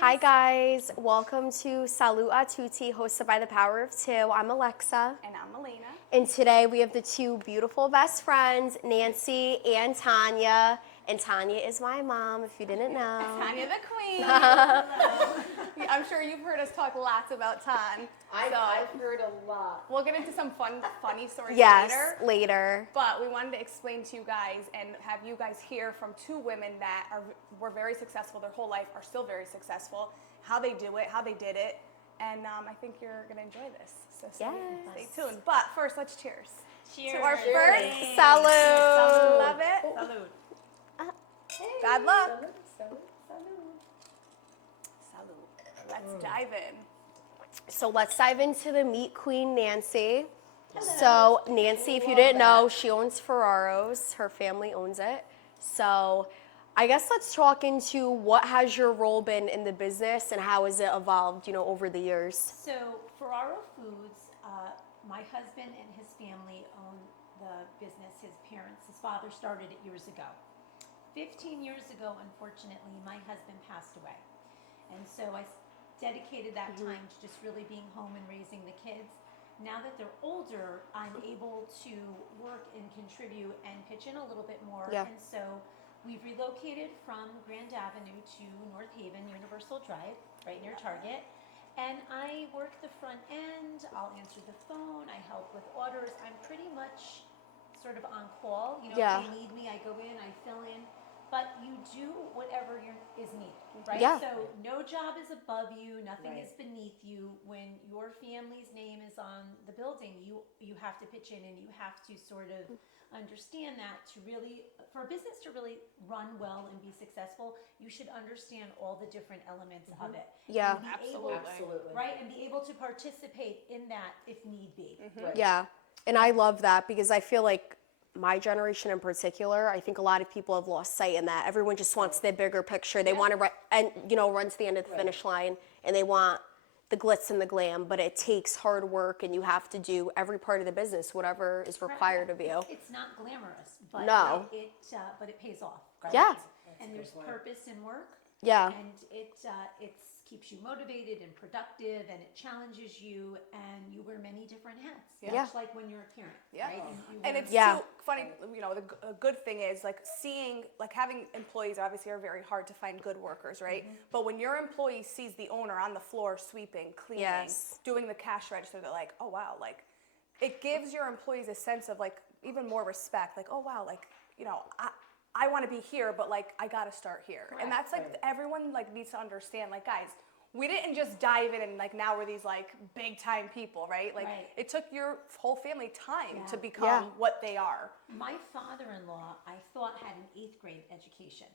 Hi guys, welcome to Salut a Tutti, hosted by the Power of Two. I'm Alexa. And I'm Milena. And today we have the two beautiful best friends, Nancy and Tonya. And Tonya is my mom, if you didn't know. Tonya the queen. Hello. I'm sure you've heard us talk lots about Ton. I've heard a lot. We'll get into some funny stories later. But we wanted to explain to you guys and have you guys hear from two women that were very successful their whole life, are still very successful, how they do it, how they did it. And I think you're going to enjoy this. So stay tuned. But first, let's cheers. Cheers. To our first Salud. Salud. Love it. Salud. Bad luck. Salud. Salud. Let's dive in. So let's dive into the Meet Queen, Nancy. Hello. So Nancy, if you didn't know, she owns Ferraro's. Her family owns it. So I guess let's talk into what has your role been in the business and how has it evolved, over the years? So Ferraro Foods, my husband and his family own the business. His father started it years ago. 15 years ago, unfortunately, my husband passed away. And so I dedicated that time to just really being home and raising the kids. Now that they're older, I'm able to work and contribute and pitch in a little bit more. Yeah. And so we've relocated from Grand Avenue to North Haven, Universal Drive, right near Target. And I work the front end, I'll answer the phone, I help with orders. I'm pretty much sort of on call. If they need me, I go in, I fill in. But you do whatever is needed, right? Yeah. So no job is above you, nothing Right. is beneath you. When your family's name is on the building, you have to pitch in and you have to sort of understand that for a business to really run well and be successful, you should understand all the different elements of it. Yeah. And be Absolutely. right, and be able to participate in that if need be. Right. Yeah. And I love that because I feel like my generation in particular, I think a lot of people have lost sight in that. Everyone just wants the bigger picture. They want to run to the end of the finish line, and they want the glitz and the glam, but it takes hard work, and you have to do every part of the business, whatever is required of you. It's not glamorous, but No. but it pays off. Right? Yeah. And there's purpose in work. Yeah. And it keeps you motivated and productive, and it challenges you, and you wear many different hats. Yeah. Much like when you're a parent. Yeah. Right? And it's Yeah. too funny, a good thing is having employees obviously are very hard to find good workers, right? But when your employee sees the owner on the floor sweeping, cleaning, doing the cash register, they're like, oh wow, it gives your employees a sense of even more respect, oh wow, I want to be here, but I got to start here. Correct. And that's everyone needs to understand, guys, we didn't just dive in and now we're these big time people, right? It took your whole family time to become what they are. My father-in-law, I thought, had an 8th grade education.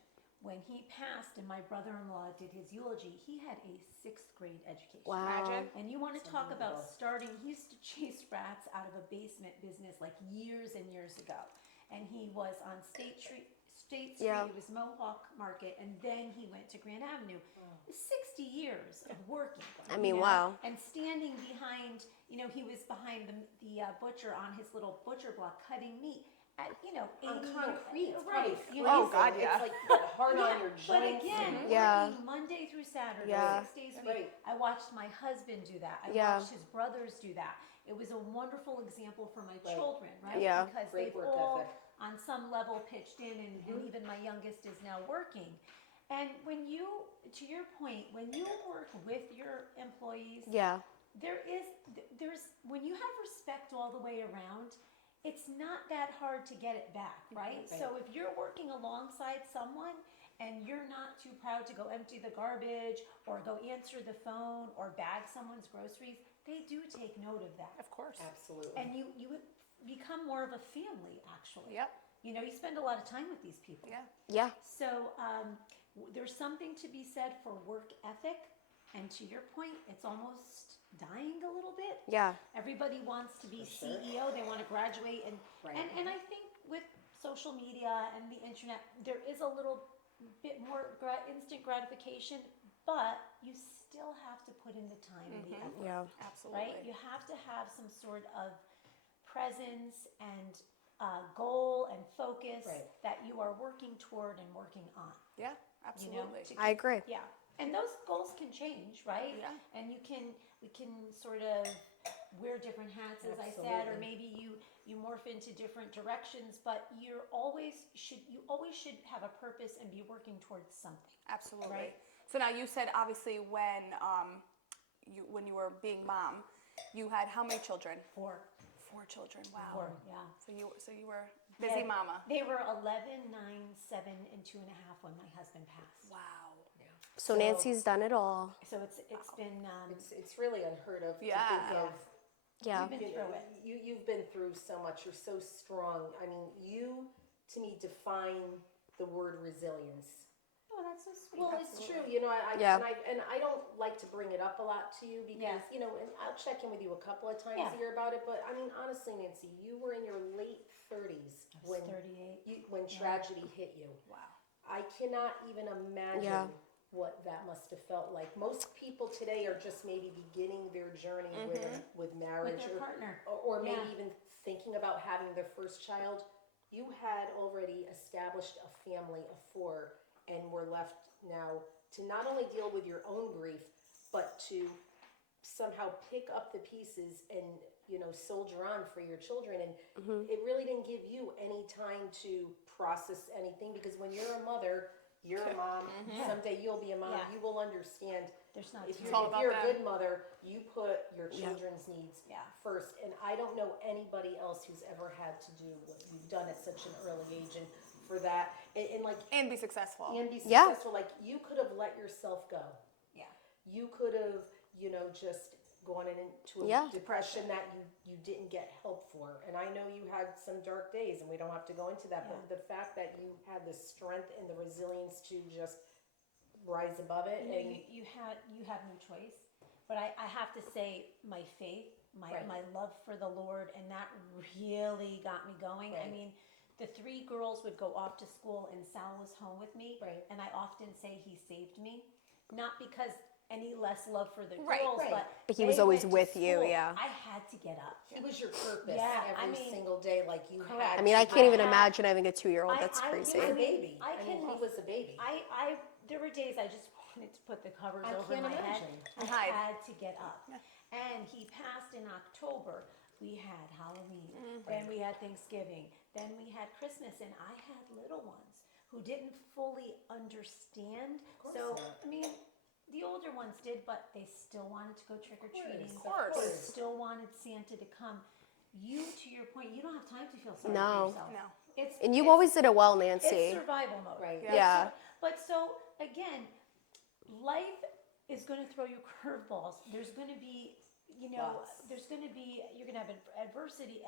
When he passed and my brother-in-law did his eulogy, he had a 6th grade education. Wow. Imagine. And you want to talk about starting, he used to chase rats out of a basement business years and years ago. And he was on State Street, it was Mohawk Market, and then he went to Grand Avenue. 60 years of working. Wow. And standing behind, he was behind the butcher on his little butcher block cutting meat at, 80 concrete. Right. Oh, God, yeah. It's hard on your joints. But again, working Monday through Saturday, 6 days a week. I watched my husband do that. I watched his brothers do that. It was a wonderful example for my children, right? Yeah. Because Great they've work all, ethic. on some level, pitched in, and even my youngest is now working. And to your point, when you work with your employees, there's when you have respect all the way around, it's not that hard to get it back, right? So if you're working alongside someone and you're not too proud to go empty the garbage or go answer the phone or bag someone's groceries, they do take note of that. Of course. Absolutely. And you become more of a family, actually. Yep. You spend a lot of time with these people. Yeah. Yeah. So there's something to be said for work ethic. And to your point, it's almost dying a little bit. Yeah. Everybody wants to be CEO. They want to graduate. And I think with social media and the internet, there is a little bit more instant gratification, but you still have to put in the time and the effort. Yeah. Absolutely. Right? You have to have some sort of presence and goal and focus that you are working toward and working on. Yeah, absolutely. I agree. Yeah. And those goals can change, right? Yeah. And we can sort of wear different hats, as I said, or Absolutely. maybe you morph into different directions, but you always should have a purpose and be working towards something. Absolutely. Right. So now you said obviously when you were being mom, you had how many children? 4. 4 children. Wow. 4, yeah. So you were busy Yeah, mama. They were 11, 9, 7, and 2.5 when my husband passed. Wow. So Nancy's done it all. So it's been It's really unheard of Yeah. to think of. Yeah. You've been through it. You've been through so much. You're so strong. I mean, you to me define the word resilience. Oh, that's so sweet. Well, it's true. You know, Yeah. and I don't like to bring it up a lot to you because Yeah. you know, and I'll check in with you a couple of times Yeah. a year about it. But I mean, honestly, Nancy, you were in your late 30s I was when 38. when tragedy hit you. Wow. I cannot even imagine Yeah. what that must have felt like. Most people today are just maybe beginning their journey with marriage With their partner. or maybe Yeah. even thinking about having their first child. You had already established a family of 4 and were left now to not only deal with your own grief, but to somehow pick up the pieces and, you know, soldier on for your children. And it really didn't give you any time to process anything because when you're a mother, you're a mom, someday you'll be a mom, Yeah. you will understand. There's not If time. you're, all if about you're a them. good mother, you put your children's needs Yeah. first. And I don't know anybody else who's ever had to do what you've done at such an early age. And for that, and like, And be successful. and be Yeah. successful, like you could have let yourself go. Yeah. You could have, you know, just gone into a Yeah. depression that you didn't get help for. And I know you had some dark days and we don't have to go into that, Yeah. but the fact that you had the strength and the resilience to just rise above it You know, and you have no choice. But I have to say my faith, Right. my love for the Lord, and that really got me going. I Right. mean, the 3 girls would go off to school and Sal was home with me. Right. And I often say he saved me. Not because any less love for the Right, girls, right. but He was they always went to with you, school. yeah. I had to get up. he was your purpose Yeah, I every mean, single day, like you correct. had. I mean, I to- can't even had- imagine having a 2-year-old. That's I- crazy. He was a I mean, baby. I I mean, can- he was a baby. There were days I just wanted to put the covers I over can't my head. imagine. I And hide. had to get up. And he passed in October. We had Halloween. Then we had Thanksgiving. Then we had Christmas. And I had little ones who didn't fully understand. course So, not. I mean, the older ones did, but they still wanted to go trick-or-treating. Of course. They course. still wanted Santa to come. You, to your point, you don't have time to feel sorry No. for yourself. No. And you it's- always did it well, it's Nancy. survival mode. Right. Yeah. But so again, life is going to throw you curveballs. There's going to be, you know, Lots. you're going to have adversity,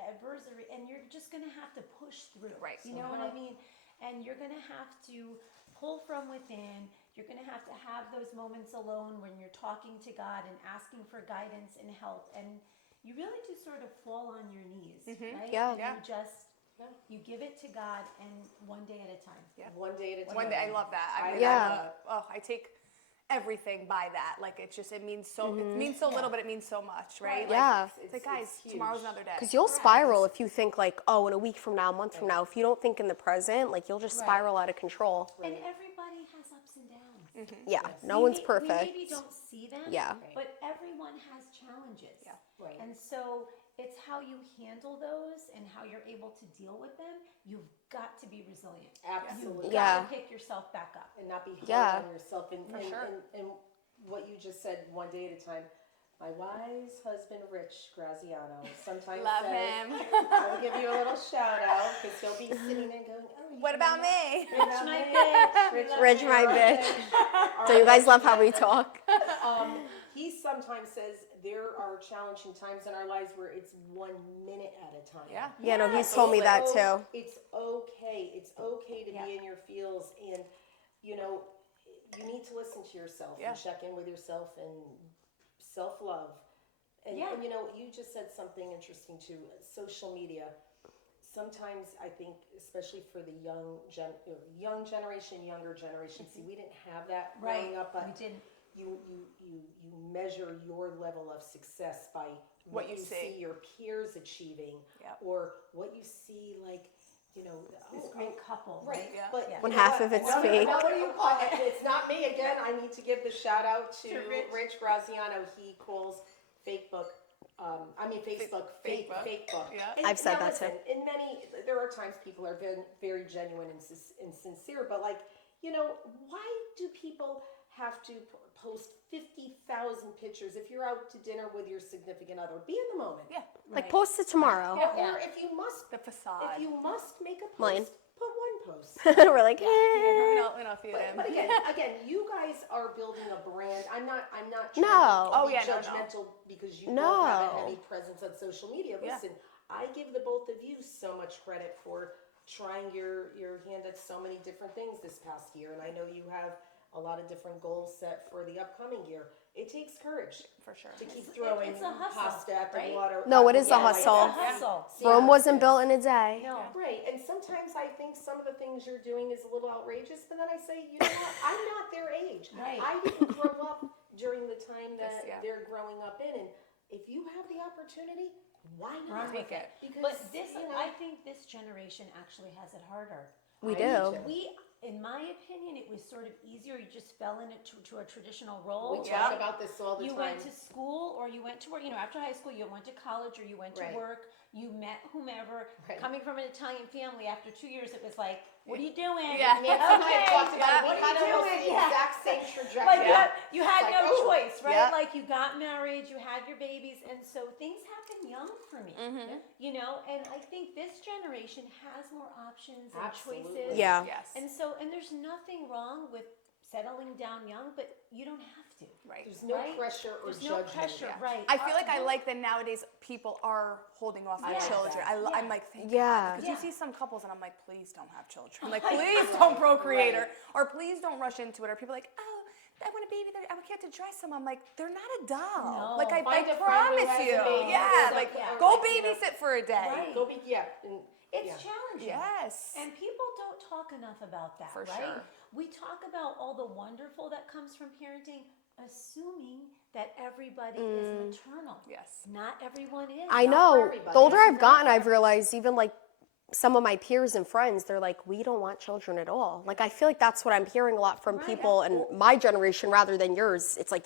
and you're just going to have to push through. Right. You know what I mean? And you're going to have to pull from within. You're going to have those moments alone when you're talking to God and asking for guidance and help. And you really do sort of fall on your knees, right? Yeah. And Yeah. you just, you give it to God and one day at a time. Yeah. One day at a time. One day, I love that. I mean, Yeah. I take everything by that. Like it means so. It means so little, but it means so much, right? Yeah. It's like guys, huge. tomorrow's another day. Because you'll spiral if you think like, oh, in a week from now, a month from now. If you don't think in the present, like you'll just Right. spiral out of control. And everybody has ups and downs. Yeah, no We one's We perfect. maybe don't see them, Yeah. but everyone has challenges. Yeah. Right. And so it's how you handle those and how you're able to deal with them. You've got to be resilient. Absolutely. You've Yeah. got to pick yourself back up. And not be hard Yeah. on yourself. And, For and, sure. and what you just said, one day at a time. My wise husband, Rich Graziano, sometimes Love says, him. I'll give you a little shout out because he'll be sitting there going, oh, you What about me? Rich, my bitch. Rich, Rich, my bitch. So you guys love how we talk. He sometimes says there are challenging times in our lives where it's 1 minute at a time. Yeah. Yeah, no, he's It's told me that o- too. It's okay. It's okay to Yeah. be in your feels, and you know, you need to listen to yourself Yeah. and check in with yourself and self-love. And, Yeah. and you know, you just said something interesting too. Social media. Sometimes I think, especially for the young generation, younger generation. See, we didn't have that growing up, but We didn't. you measure your level of success by What you see. your peers achieving, Yep. or what you see like This great couple, right? Right, but Yeah. When you know half what? of it's Another- fake. another you call it. It's not me again. I need to give the shout out to To Rich. Rich Graziano. He calls Facebook. Facebook, fake book. Yeah. And I've said now that too. listen, there are times people are very, very genuine and sincere, but why do people have to post 50,000 pictures if you're out to dinner with your significant other? Be in the moment. Yeah. Like, post it tomorrow. Yeah, Yeah. or if you must, The facade. make a post, Mine. put one post. We're like, We know a few of them. But again, you guys are building a brand. I'm not trying No. to Oh, be yeah, no. judgmental because you No. both have a heavy presence on social media. Yeah. Listen, I give the both of you so much credit for trying your hand at so many different things this past year, and I know you have a lot of different goals set for the upcoming year. It takes courage For sure. to keep throwing it's a hustle, pasta at the right? water. No, it is a Yeah, hustle. It's a hustle. See, Rome yeah, wasn't it's- built in a day. No. Right, and sometimes I think some of the things you're doing is a little outrageous, but then I say, you know what, I'm not their age. Right. I didn't grow up during the time that Yeah. they're growing up in, and if you have the opportunity, why not? Take it. Because, But this, you know, I think this generation actually has it harder. We I do. too. In my opinion, it was sort of easier. You just fell into a traditional We role. talk about this all the You time. went to school or you went to work, after high school, you went to college or you went to Right. work, you met whomever. Right. Coming from an Italian family, after 2 years, it was like, what are you doing? Yeah. Nancy and I have talked about it. what We are had you almost doing? the Yeah. exact same trajectory. Like Yeah. you had It's no like, oh, choice, right? yeah. Like you got married, you had your babies, and so things happen young for me. And I think this generation has more options and Absolutely. choices. Yeah. Yes. And there's nothing wrong with settling down young, but you don't have to. Right. There's no Right? pressure or There's no judgment. pressure, right? I feel like I like that nowadays people are holding off on Yes. children. Yeah. I'm like, thank Yeah. God. Because you Yeah. see some couples and I'm like, please don't have children. Like, please don't procreate or please don't rush into it. Or people are like, oh, I want a baby that I can't to dress them. I'm like, they're not a doll. No. Like, I Find a friend who promise has a you. baby. Yeah, Or like, like, go you know, babysit for a day. Right. Go be, yeah. And, It's yeah. challenging. Yes. And people don't talk enough about that, For right? sure. We talk about all the wonderful that comes from parenting, assuming that everybody is maternal. Yes. Not everyone is. I for know. everybody. The older It's I've gotten, I've realized even like some of my peers and friends, they're like, we don't want children at all. Like, I feel like that's what I'm hearing a lot from Right. people in my generation rather than yours. It's like,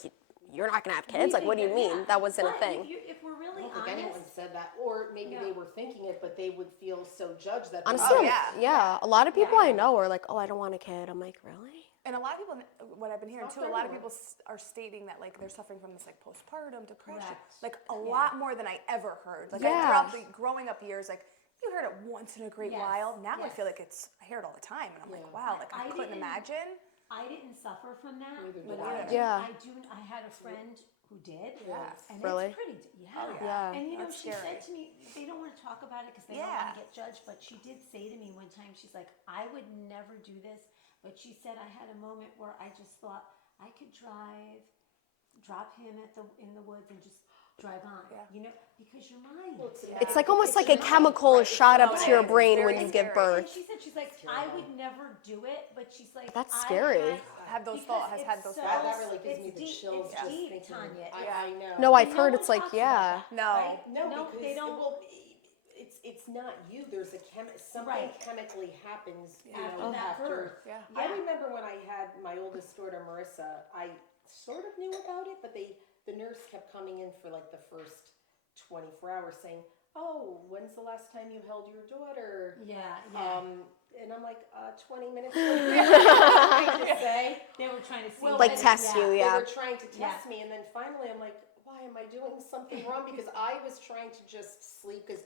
you're not going to have kids? Like, what do you mean? That wasn't a But thing. If we're really I don't think anyone honest, said that, or maybe No. they were thinking it, but they would feel so judged that. they Honestly, would. yeah. a lot of people Yeah. I know are like, oh, I don't want a kid. I'm like, really? And a lot of people, what I've been hearing Not too, for a lot of everyone. people are stating that like they're suffering from this like postpartum depression, Correct. like a lot more than I ever heard. Like Yeah. throughout the growing up years, like you heard it once in a great Yes, while. Now I yes. feel like I hear it all the time, and I'm like, Yeah. wow, like I I couldn't didn't- imagine. I didn't suffer from that. Neither but did I. Yeah. I had a friend who did. Yes. And Really? it's pretty, yeah. Yeah. And That's she scary. said to me, they don't want to talk about it because they don't Yeah. want to get judged, but she did say to me one time, she's like, I would never do this, but she said I had a moment where I just thought I could drop him in the woods and just drive on, because you're mine. Well, It's like almost like a chemical shot up to your brain when you give And birth. she said, she's like, I would never do it, but she's like, That's I scary. Have those because thoughts, has had it's those so- thoughts. That really gives me It's the deep, chills it's just deep, thinking. Tanya. I know. No, I've And heard one it's like, talks about yeah. that, No. right? No, because they don't. well, it's not you. There's something Right. chemically happens. You After know, that after. birth. Yeah. I Yeah. remember when I had my oldest daughter Marissa. I sort of knew about it, but the nurse kept coming in for like the first 24 hours, saying, "Oh, when's the last time you held your daughter?" Yeah. And I'm like, 20 minutes. Trying to say. They were trying to see. Like test you, They yeah. were trying to test Yeah. me, and then finally I'm like, why am I doing something wrong? Because I was trying to just sleep, because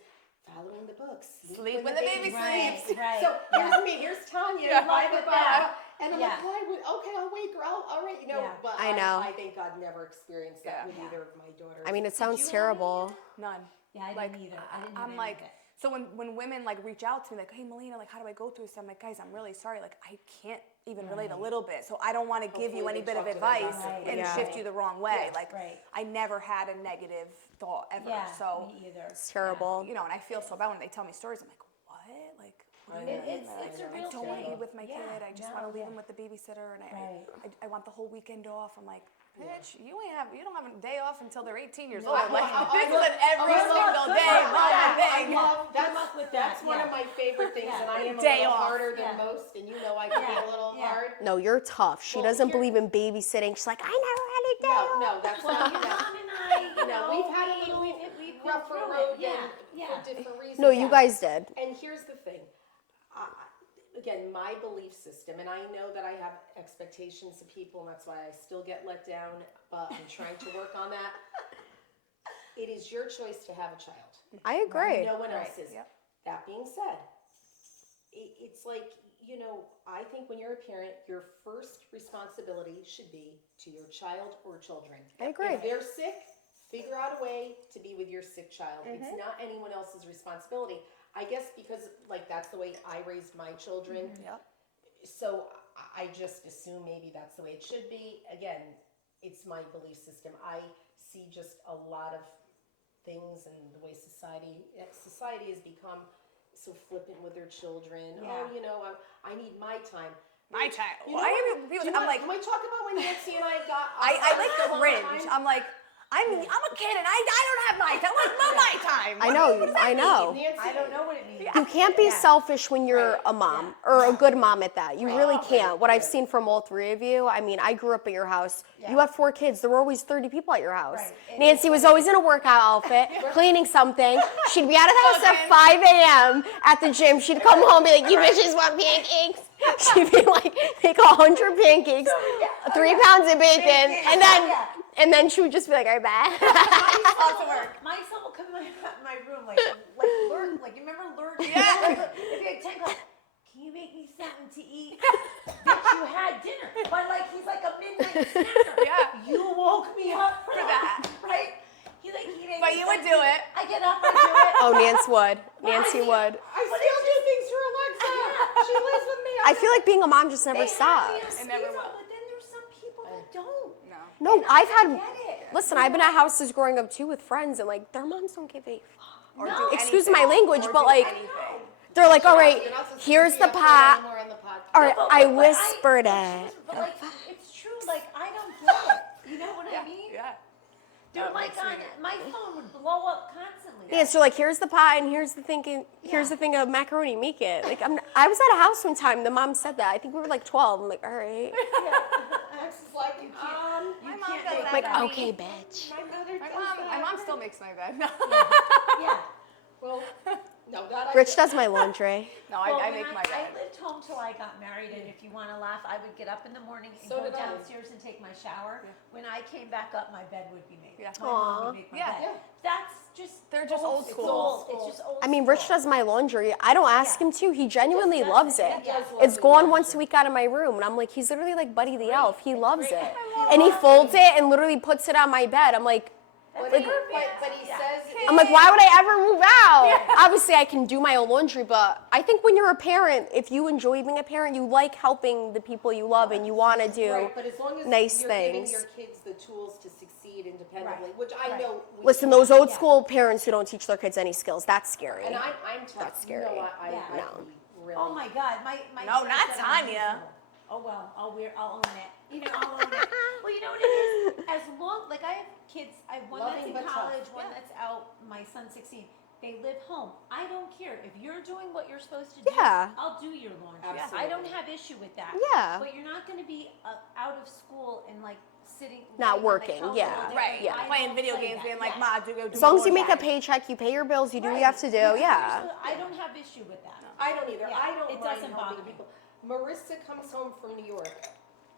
following the books. Sleep when the baby Right, sleeps. right. So yeah. here's me, here's Tanya, Yeah. blah, blah, blah, Yeah. blah. And I'm Yeah. like, why would, okay, I'll wait, girl, all right, Yeah. but I know. I thank God never experienced that Yeah. with either of my daughters. I mean, it you sounds have terrible. None. Yeah, I Like, didn't either. I didn't have I'm any like, of it. so when women like reach out to me like, hey Milena, like how do I go through this? I'm like, guys, I'm really sorry. Like I can't even relate a little bit. So I don't want to give you Hopefully any they bit of talk to them advice about it. and Yeah. shift you the wrong way. Yeah. Like Right. I never had a negative thought ever. Yeah, So me either. It's terrible. you know, and I feel so bad when they tell me stories. I'm like, what? Like It's a I real don't want to be thing. with my Yeah, kid. I just no, want to leave yeah. him with the babysitter, and Right. I want the whole weekend off. I'm like, bitch, you don't have a day off until they're 18 years old. I- Like I- this I is love- an every I love- single good day luck with mama that. thing. Yeah. Love, Good luck with that's that, one yeah. of my favorite things, Yeah. and I am a Day little off. harder than Yeah. most, and you know I can be a little Yeah. hard. No, you're tough. She Well, doesn't here- believe in babysitting. She's like, I never had a day. No, that's Well, not your that. mom and I, you know, We've had a little we've been rougher through road it. Yeah, than yeah. for different reasons. No, you guys did. And here's the thing. Again, my belief system, and I know that I have expectations of people, and that's why I still get let down, but I'm trying to work on that. It is your choice to have a child. I agree. No one else's. Yep. That being said, it's like, I think when you're a parent, your first responsibility should be to your child or children. I agree. If they're sick, figure out a way to be with your sick child. It's not anyone else's responsibility. I guess because that's the way I raised my children. Yep. So I just assume maybe that's the way it should be. Again, it's my belief system. I see just a lot of things and the way society has become so flippant with their children. Yeah. Oh, I need my time. My time. You Well, know I what? even Do you I'm want- like, can we talk about when Nancy and I got? I like the cringe. I'm like, I'm a kid and I don't have my time. Like my time. I know. I know. Nancy, I don't know what it means. You can't be selfish when you're a mom or a good mom at that. You really Oh, can't. What I've right. seen from all three of you, I mean, I grew up at your house. You had 4 kids. There were always 30 people at your house. Right. Nancy was always in a workout outfit, cleaning something. She'd be out of the house at 5 a.m. at the gym. She'd come home and be like, you bitches want pancakes? She'd be like, make 100 pancakes, 3 pounds of bacon, and then she would just be like, all right, bye. My son will come in my room like Lurk, like you remember Lurk? Yeah. If you had 10 calls, can you make me something to eat? Bitch, you had dinner. But he's like a midnight snacker. Yeah. You woke me up for that. right? He made But me you would something do to it. eat. I get up, I do it. Oh, Nancy would. Nancy would. I still do things for Alexa. She lives with me. I feel like being a mom just never They have me stops. on It never speed, will. But then there's some people that don't. No. No, I've had. Get it. Listen, I've been at houses growing up too with friends, and their moms don't give a fuck. Or No. do Excuse anything. my language, Or but do like, anything. they're like, all right, You're not supposed to here's be the up there pot. anymore on the podcast. All right, But I whispered but it. But it's true. I don't get it. You know what I mean? Yeah. Dude, No, it's weird. my phone would blow up constantly. Yeah, so here's the pot, and here's the thing of macaroni. Make it. I was at a house one time. The mom said that. I think we were 12. I'm like, all right. Alexa's like, My mom can't does make that. Like, that. okay, bitch. my mother My does mom still makes my bed. Yeah. Well, no, that I Rich does my laundry. No, Well, I when make my I bed. lived home till I got married, and if you want to laugh, I would get up in the morning and So go did I. downstairs and take my shower. When I came back up, my bed would be made. Yeah. My mom would make my Yeah. bed. Yeah. That's just They're just old It's school. It's just old I mean, Rich school. does my laundry. I don't ask Yeah. him to. He genuinely Just does loves it. it. He does love It's doing gone laundry. once a week out of my room, and I'm like, he's literally like Buddy the Elf. He loves it, and he folds it and literally puts it on my bed. I'm like, But That's he, perfect. but he Yeah. says, I'm like, why would I ever move out? Obviously, I can do my own laundry, but I think when you're a parent, if you enjoy being a parent, you like helping the people you love, and you want to do right, but as long as nice you're things. giving your kids the tools to succeed independently, Right. which I Right. know. Listen, those old school parents who don't teach their kids any skills, that's scary. And I'm tough. That's scary. You know, I Yeah. like No. to be really. Oh my God, my No, son not said I'm Tanya. reasonable. Oh well, I'll own it. I'll own it. Well, you know what it is? As long, I have kids, I have one Loving that's in but tough. college, one that's out, my son's 16. They live home. I don't care. If you're doing what you're supposed to do, Yeah. I'll do your laundry. Absolutely. I don't have issue with that. Yeah. But you're not going to be out of school and sitting. Not laying on the working, couch yeah. all day. Right. Yeah. I Playing don't video play games, that. being like, Yes. Ma, do go do As long as you my make a laundry." paycheck, you pay your bills, you do what you Right. have to do. You're Yeah. supposed- I don't have issue with that. I don't either. Yeah, I don't it mind doesn't helping bother me. people. Marissa comes home from New York.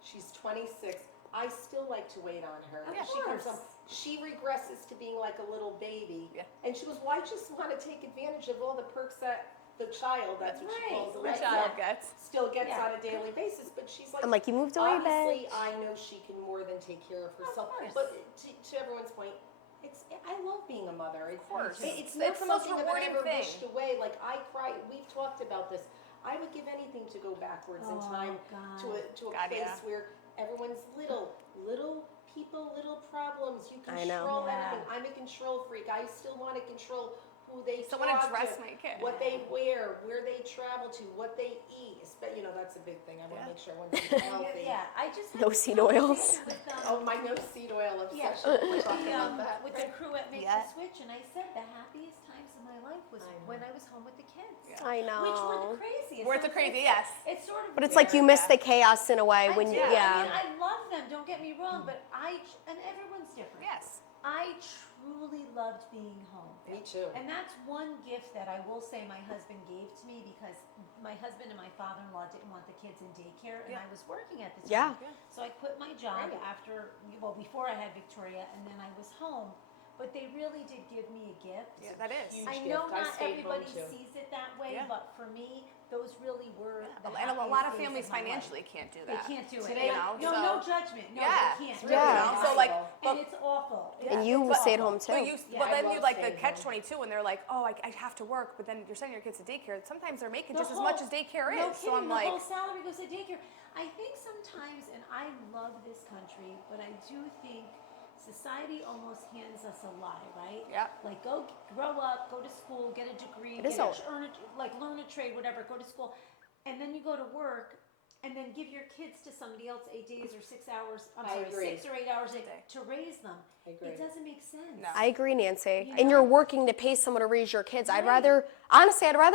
She's 26. I still like to wait on her. Of She comes course. home. She regresses to being like a little baby. Yeah. And she goes, well, I just want to take advantage of all the perks that the child, that's what she Right. calls The Alexa, child gets. still gets Yeah. on a daily basis. But she's like, I'm like, you moved away, obviously, bitch. I know she can more than take care of herself. course. But to everyone's point, I love being a mother. Of course. It's not It's the most something that I rewarding ever thing. wished away. Like I cry. We've talked about this. I would give anything to go backwards in Oh, time God. to a God, place yeah. where everyone's little people, little problems. You I know. control Yeah. everything. I'm a control freak. I still want to control who who they So I wanna talk dress to, my kid. what they wear, where they travel to, what they eat. You know, that's a big thing. I want to make sure everyone's eating healthy. Yeah, I just had No this seed oils. conversation with, Oh, my no seed oil yeah, obsession. We're with talking the, about that. with the crew at Make Yeah. the Switch, and I said the happiest times of my life was when I was home with the kids. I know. Which were the craziest. Were the So crazy, it's- yes. It's sort of But it's like you weird. miss the chaos in a way when I you, do. yeah. I mean, I love them. Don't get me wrong, but and everyone's different. Yes. I truly loved being home. Me too. And that's one gift that I will say my husband gave to me, because my husband and my father-in-law didn't want the kids in daycare, and I was working at the time. Yeah. So I quit my job before I had Victoria, and then I was home. But they really did give me a gift. Yeah, that is. Huge I gift. know I not stayed home, everybody too. sees it that way, Yeah. but for me, those really were the And a happiest lot of days families my life. financially can't do They that. can't do it. Today, No judgment. No, Yeah. they can't. It's really Yeah. You know, so like, And it's awful. And you It's stayed awful. home too. But I then you love like the staying catch home. 22, and they're like, oh, I have to work, but then you're sending your kids to daycare. Sometimes they're making The just as whole- much as daycare no is. kidding, So I'm the like, whole salary goes to daycare. I think sometimes, and I love this country, but I do think society almost hands us a lie, right? Yep. Like, go grow up, go to school, get a degree, It is learn a trade, whatever, go to school, and then you go to work, and then give your kids to somebody else 8 days or 6 hours. I agree. 6 or 8 hours a day to raise them. I agree. It doesn't make sense. No. I agree, Nancy. You And know? you're working to pay someone to raise your kids. I'd rather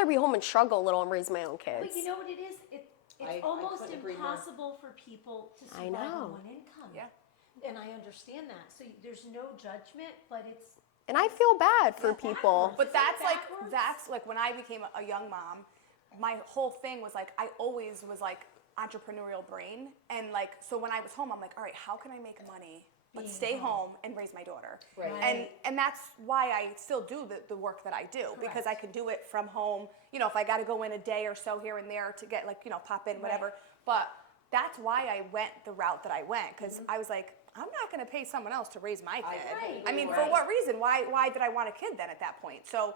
be home and struggle a little and raise my own kids. But you know what it is? It's I almost couldn't agree more. impossible for people to I survive know. on one income. Yeah. And I understand that. So there's no judgment, but it's And I feel bad for people. but Is that that's like when I became a young mom, my whole thing was like, I always was like entrepreneurial brain. And like, so when I was home, I'm like, all right, how can I make money, but Being stay home. home and raise my daughter? Right. And that's why I still do the work that I do, because I can do it from home. You know, if I got to go in a day or so here and there to get like, you know, pop in, whatever. But that's why I went the route that I went, because I was like, I'm not going to pay someone else to raise my kid. Right. I mean, for what reason? Why did I want a kid then at that point? So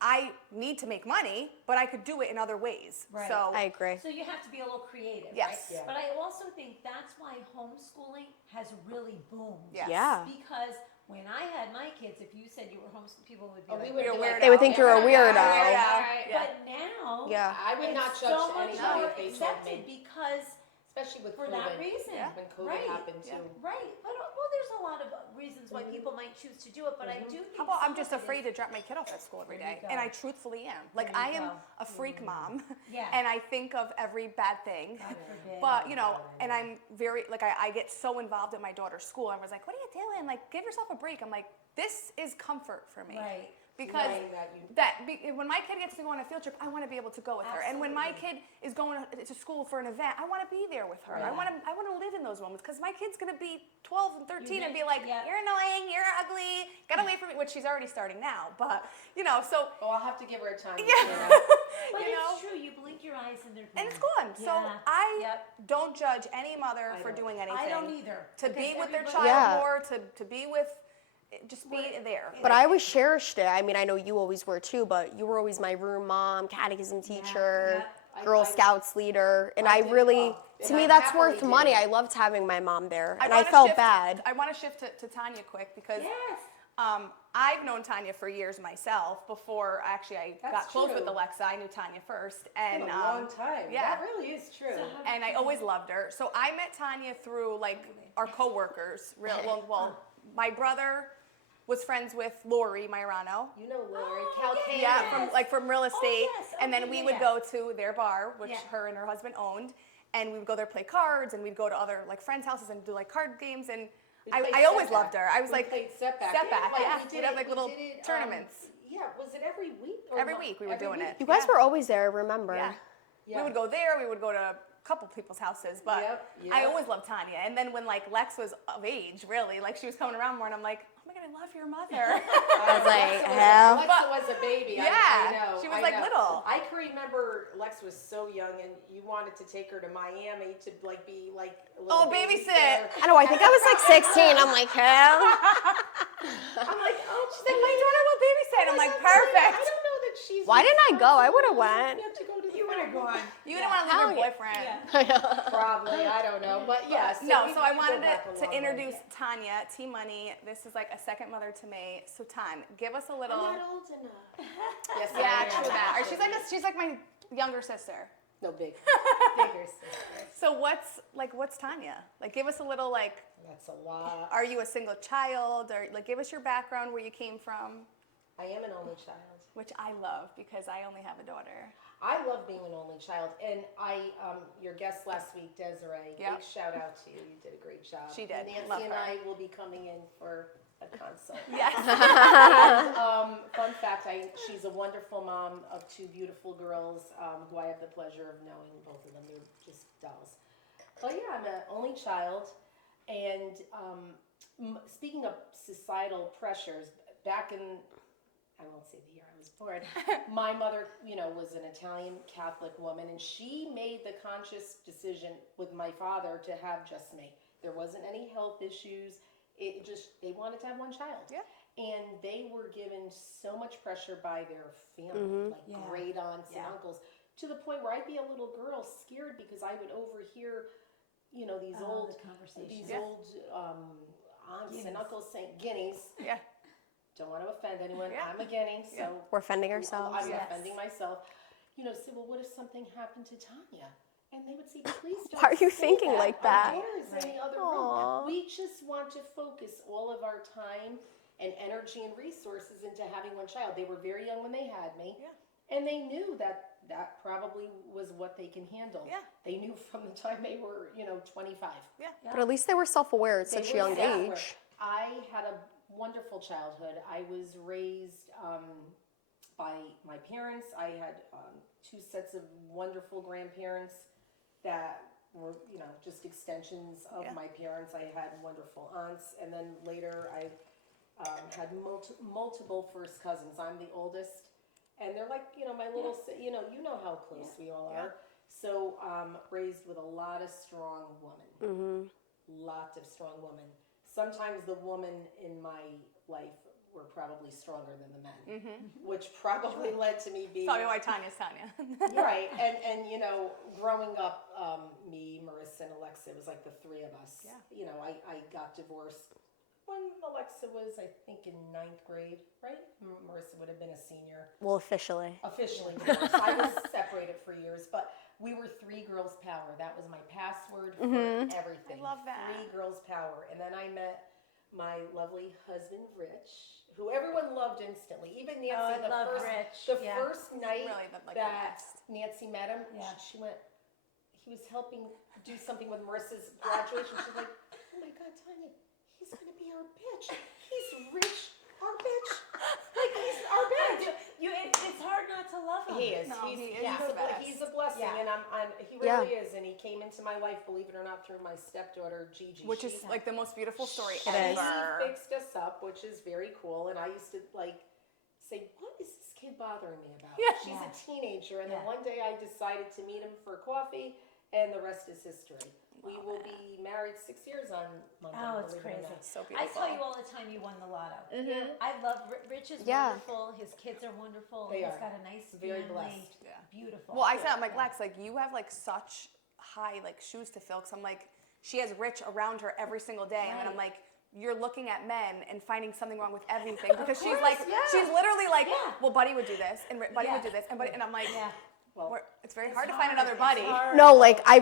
I need to make money, but I could do it in other ways. Right. So I agree. so you have to be a little creative, Yes. right? Yeah. But I also think that's why homeschooling has really boomed. Yes. Yeah. Because when I had my kids, if you said you were homeschooling, people would be Oh, like, we would You're be weird. like, They would think you're a yeah, weirdo. all right. Yeah. But now, Yeah. I would not it's judge so much anybody more if they told accepted me, because especially with for COVID. that reason. When COVID Right. happened too. Right, but well, there's a lot of reasons why people might choose to do it, but I do think How about I'm some just of it afraid is- to drop my kid off at school every There you day, go. and I truthfully am. Like There you I am go. a freak mom, Yeah. and I think of every bad thing. God forbid. But you know, and I'm very like I get so involved in my daughter's school. I was like, "What are you doing? Like, give yourself a break." I'm like, "This is comfort for me." Right. Because Right, that you- when my kid gets to go on a field trip, I want to be able to go with her. And when my kid is going to school for an event, I want to be there with her. I want to live in those moments, because my kid's going to be 12 and 13 and be like, Yeah. "You're annoying, you're ugly, get away from me," which she's already starting now. But you know, so Oh, I'll have to give her a time. Yeah. You know. But you it's know? true, you blink your eyes and they're gone. and it's gone. So Yeah. I Yep. don't judge any mother I for don't. doing anything. I don't either. To be because with their everybody- child Yeah. more, to be with, just be there. But I always cherished it. I mean, I know you always were too, but you were always my room mom, catechism teacher, Girl I- Scouts leader. And I I did it really, all. to And me, I that's happily worth did money. it. I loved having my mom there. And I wanna felt shift- bad. I want to shift to Tonya quick, because Yes. I've known Tonya for years myself. Before actually I got That's close with true. Alexa, I knew Tonya first, and It's been a long time. yeah. That really is true. and I always loved her. So I met Tonya through like our coworkers. Well, my brother was friends with Lori Myrano. You know Lori, Oh, Calcane. Yeah, from real estate. yes. And then Okay, we yeah, would yeah. go to their bar, which Yeah. her and her husband owned, and we would go there play cards, and we'd go to other like friends' houses and do like card games. And We played I always Setback. loved her. I was We like played Setback. Setback, Like, yeah. we We'd did have it- like we little did it, tournaments. Yeah, was it every week? Or Every not? week we were Every doing week? it. You guys Yeah. were always there, I remember. Yeah. Yeah. We would go there. We would go to a couple people's houses, but Yep, I yep. always loved Tonya. And then when like Lex was of age, really, like she was coming around more, and I'm like, oh my god, I love your mother. I was like, Alexa hell. was a baby. Yeah, I know. she was, I like, know. little. I can remember Lex was so young, and you wanted to take her to Miami to like be like a little Oh, babysit. I know, I think I was like 16. I'm like, hell. I'm like, oh, She's like, my daughter will babysit. I'm like, I perfect. don't know that she's. Why didn't I go? I would've responsible went. enough to go to the You would have gone. You didn't want to leave your boyfriend. Probably, I don't know, but yes. No, so I wanted to introduce Tonya, T-Money. This is like a second mother to me. So, give us a little. I'm not old enough. Yes, Yeah, true that. Or she's like my younger sister. No, bigger sister. So what's Tonya? Like, give us a little like. That's a lot. Are you a single child, or like give us your background, where you came from? I am an only child. Which I love because I only have a daughter. I love being an only child, and your guest last week, Desiree, big shout out to you. You did a great job. She did. Nancy Love and her. I will be coming in for a consult. Yes. Fun fact, she's a wonderful mom of two beautiful girls who I have the pleasure of knowing, both of them. They're just dolls. But yeah, I'm an only child, and speaking of societal pressures, back in, I won't say the year I was born, my mother, was an Italian Catholic woman, and she made the conscious decision with my father to have just me. There wasn't any health issues. They wanted to have one child. Yeah. And they were given so much pressure by their family, great aunts and uncles, to the point where I'd be a little girl scared because I would overhear, these old aunts and uncles saying, guineas. Yeah. Don't want to offend anyone. Yeah. I'm a guinea, so we're offending ourselves. I'm offending myself. Say, well, what if something happened to Tonya? And they would say, please don't. Why are you say thinking that. like that? Our daughter is in the other room. We just want to focus all of our time and energy and resources into having one child. They were very young when they had me, and they knew that probably was what they can handle. Yeah. They knew from the time they were, 25. Yeah. But at least they were self-aware at such a young age. I had a wonderful childhood. I was raised by my parents. I had two sets of wonderful grandparents that were, just extensions of my parents. I had wonderful aunts, and then later I had multiple first cousins. I'm the oldest, and they're like, my little, you know how close we all are. So raised with a lot of strong women, lots of strong women. Sometimes the women in my life were probably stronger than the men, which probably led to me being. Probably why Tanya's Tonya. Right, and growing up, me, Marissa, and Alexa, it was like the three of us. Yeah. I got divorced when Alexa was, I think, in 9th grade, right? Marissa would have been a senior. Well, officially. Officially divorced. I was separated for years, but we were three girls power. That was my password for everything. I love that. Three girls power. And then I met my lovely husband, Rich, who everyone loved instantly. Even Nancy, first night really that Nancy met him, she went, he was helping do something with Marissa's graduation. She's like, oh my God, Tonya, he's going to be our bitch. He's Rich, our bitch. Like, he's our bitch. It's hard not to love him. He is. No, He's a blessing, and he really is. And he came into my life, believe it or not, through my stepdaughter Gigi, which is like the most beautiful story It is. ever. He fixed us up, which is very cool. And I used to say, "What is this kid bothering me about?" Yeah. She's a teenager, and then one day I decided to meet him for coffee, and the rest is history. We will be married 6 years on Monday. Oh, it's believe it or crazy. not. So I beautiful. tell you all the time, you won the lotto. I love Rich is wonderful. His kids are wonderful. They He's are. got a nice Very family. blessed. Beautiful. Well, I said, I'm like, Lex, like you have like such high like shoes to fill, because I'm like, she has Rich around her every single day, and then I'm like, you're looking at men and finding something wrong with everything, because she's like, she's literally like, well, Buddy would do this, and Buddy would do this, and I'm like, well, it's very hard to find another Buddy. No, like I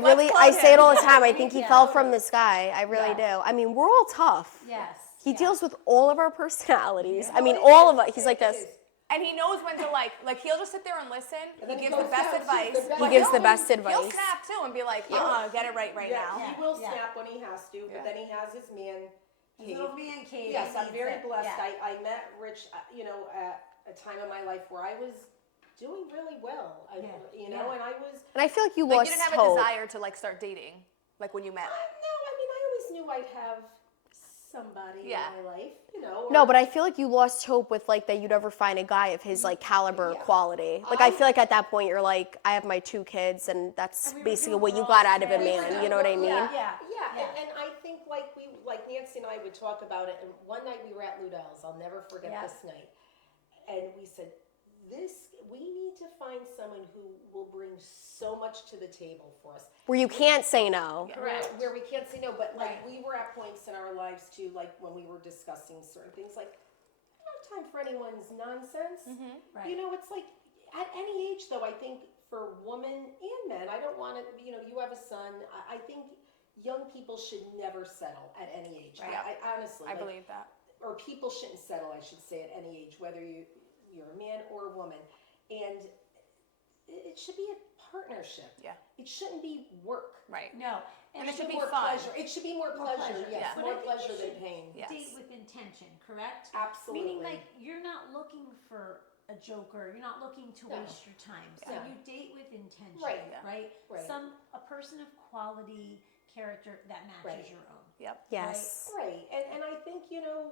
say it all the time. I think he Yeah. fell from the sky. I really do. I mean, we're all tough. Yes. He deals with all of our personalities. I mean, all of us. He's like this. And he knows when to like he'll just sit there and listen. then He he gives the goes best down to advice. the best He gives the best He'll advice. snap too and be like, get it right now. He will snap when he has to, but then he has his man cave. Little man cave. Yes, I'm He very needs it. blessed. Yeah. I met Rich, at a time in my life where I was doing really well. And I was. And I feel like you Like lost you didn't have hope. a desire to like start dating, like when you met. No, I mean, I always knew I'd have somebody in my life, No, but I feel like you lost hope with like that you'd ever find a guy of his like caliber quality. Like I feel like at that point you're like, I have my 2 kids, and that's basically what you got out of a man. You know what I mean? Yeah. And I think like Nancy and I would talk about it. And one night we were at Ludell's. I'll never forget this night. And we said, we need to find someone who will bring so much to the table for us. Where you can't say no. Correct. Where we can't say no, but like Right. we were at points in our lives too, like when we were discussing certain things, like I don't have time for anyone's nonsense. Right. You know, it's like at any age though, I think for women and men, I don't want to, you know, you have a son, I think young people should never settle at any age. Right. I honestly, I like, believe that. or people shouldn't settle, I should say, at any age, whether you're a man or a woman. And it should be a partnership. Yeah. It shouldn't be work. Right. No. And it should be more fun. pleasure. It should be more pleasure. Yes, Yeah. more But I think pleasure you than should pain. Yes. Date with intention, correct? Absolutely. Meaning, like, you're not looking for a joker. You're not looking to No. waste your time. So No. you date with intention, Right. Yeah. right? Right. A person of quality character that matches Right. your own. Yep. Yes. Right, and I think, you know,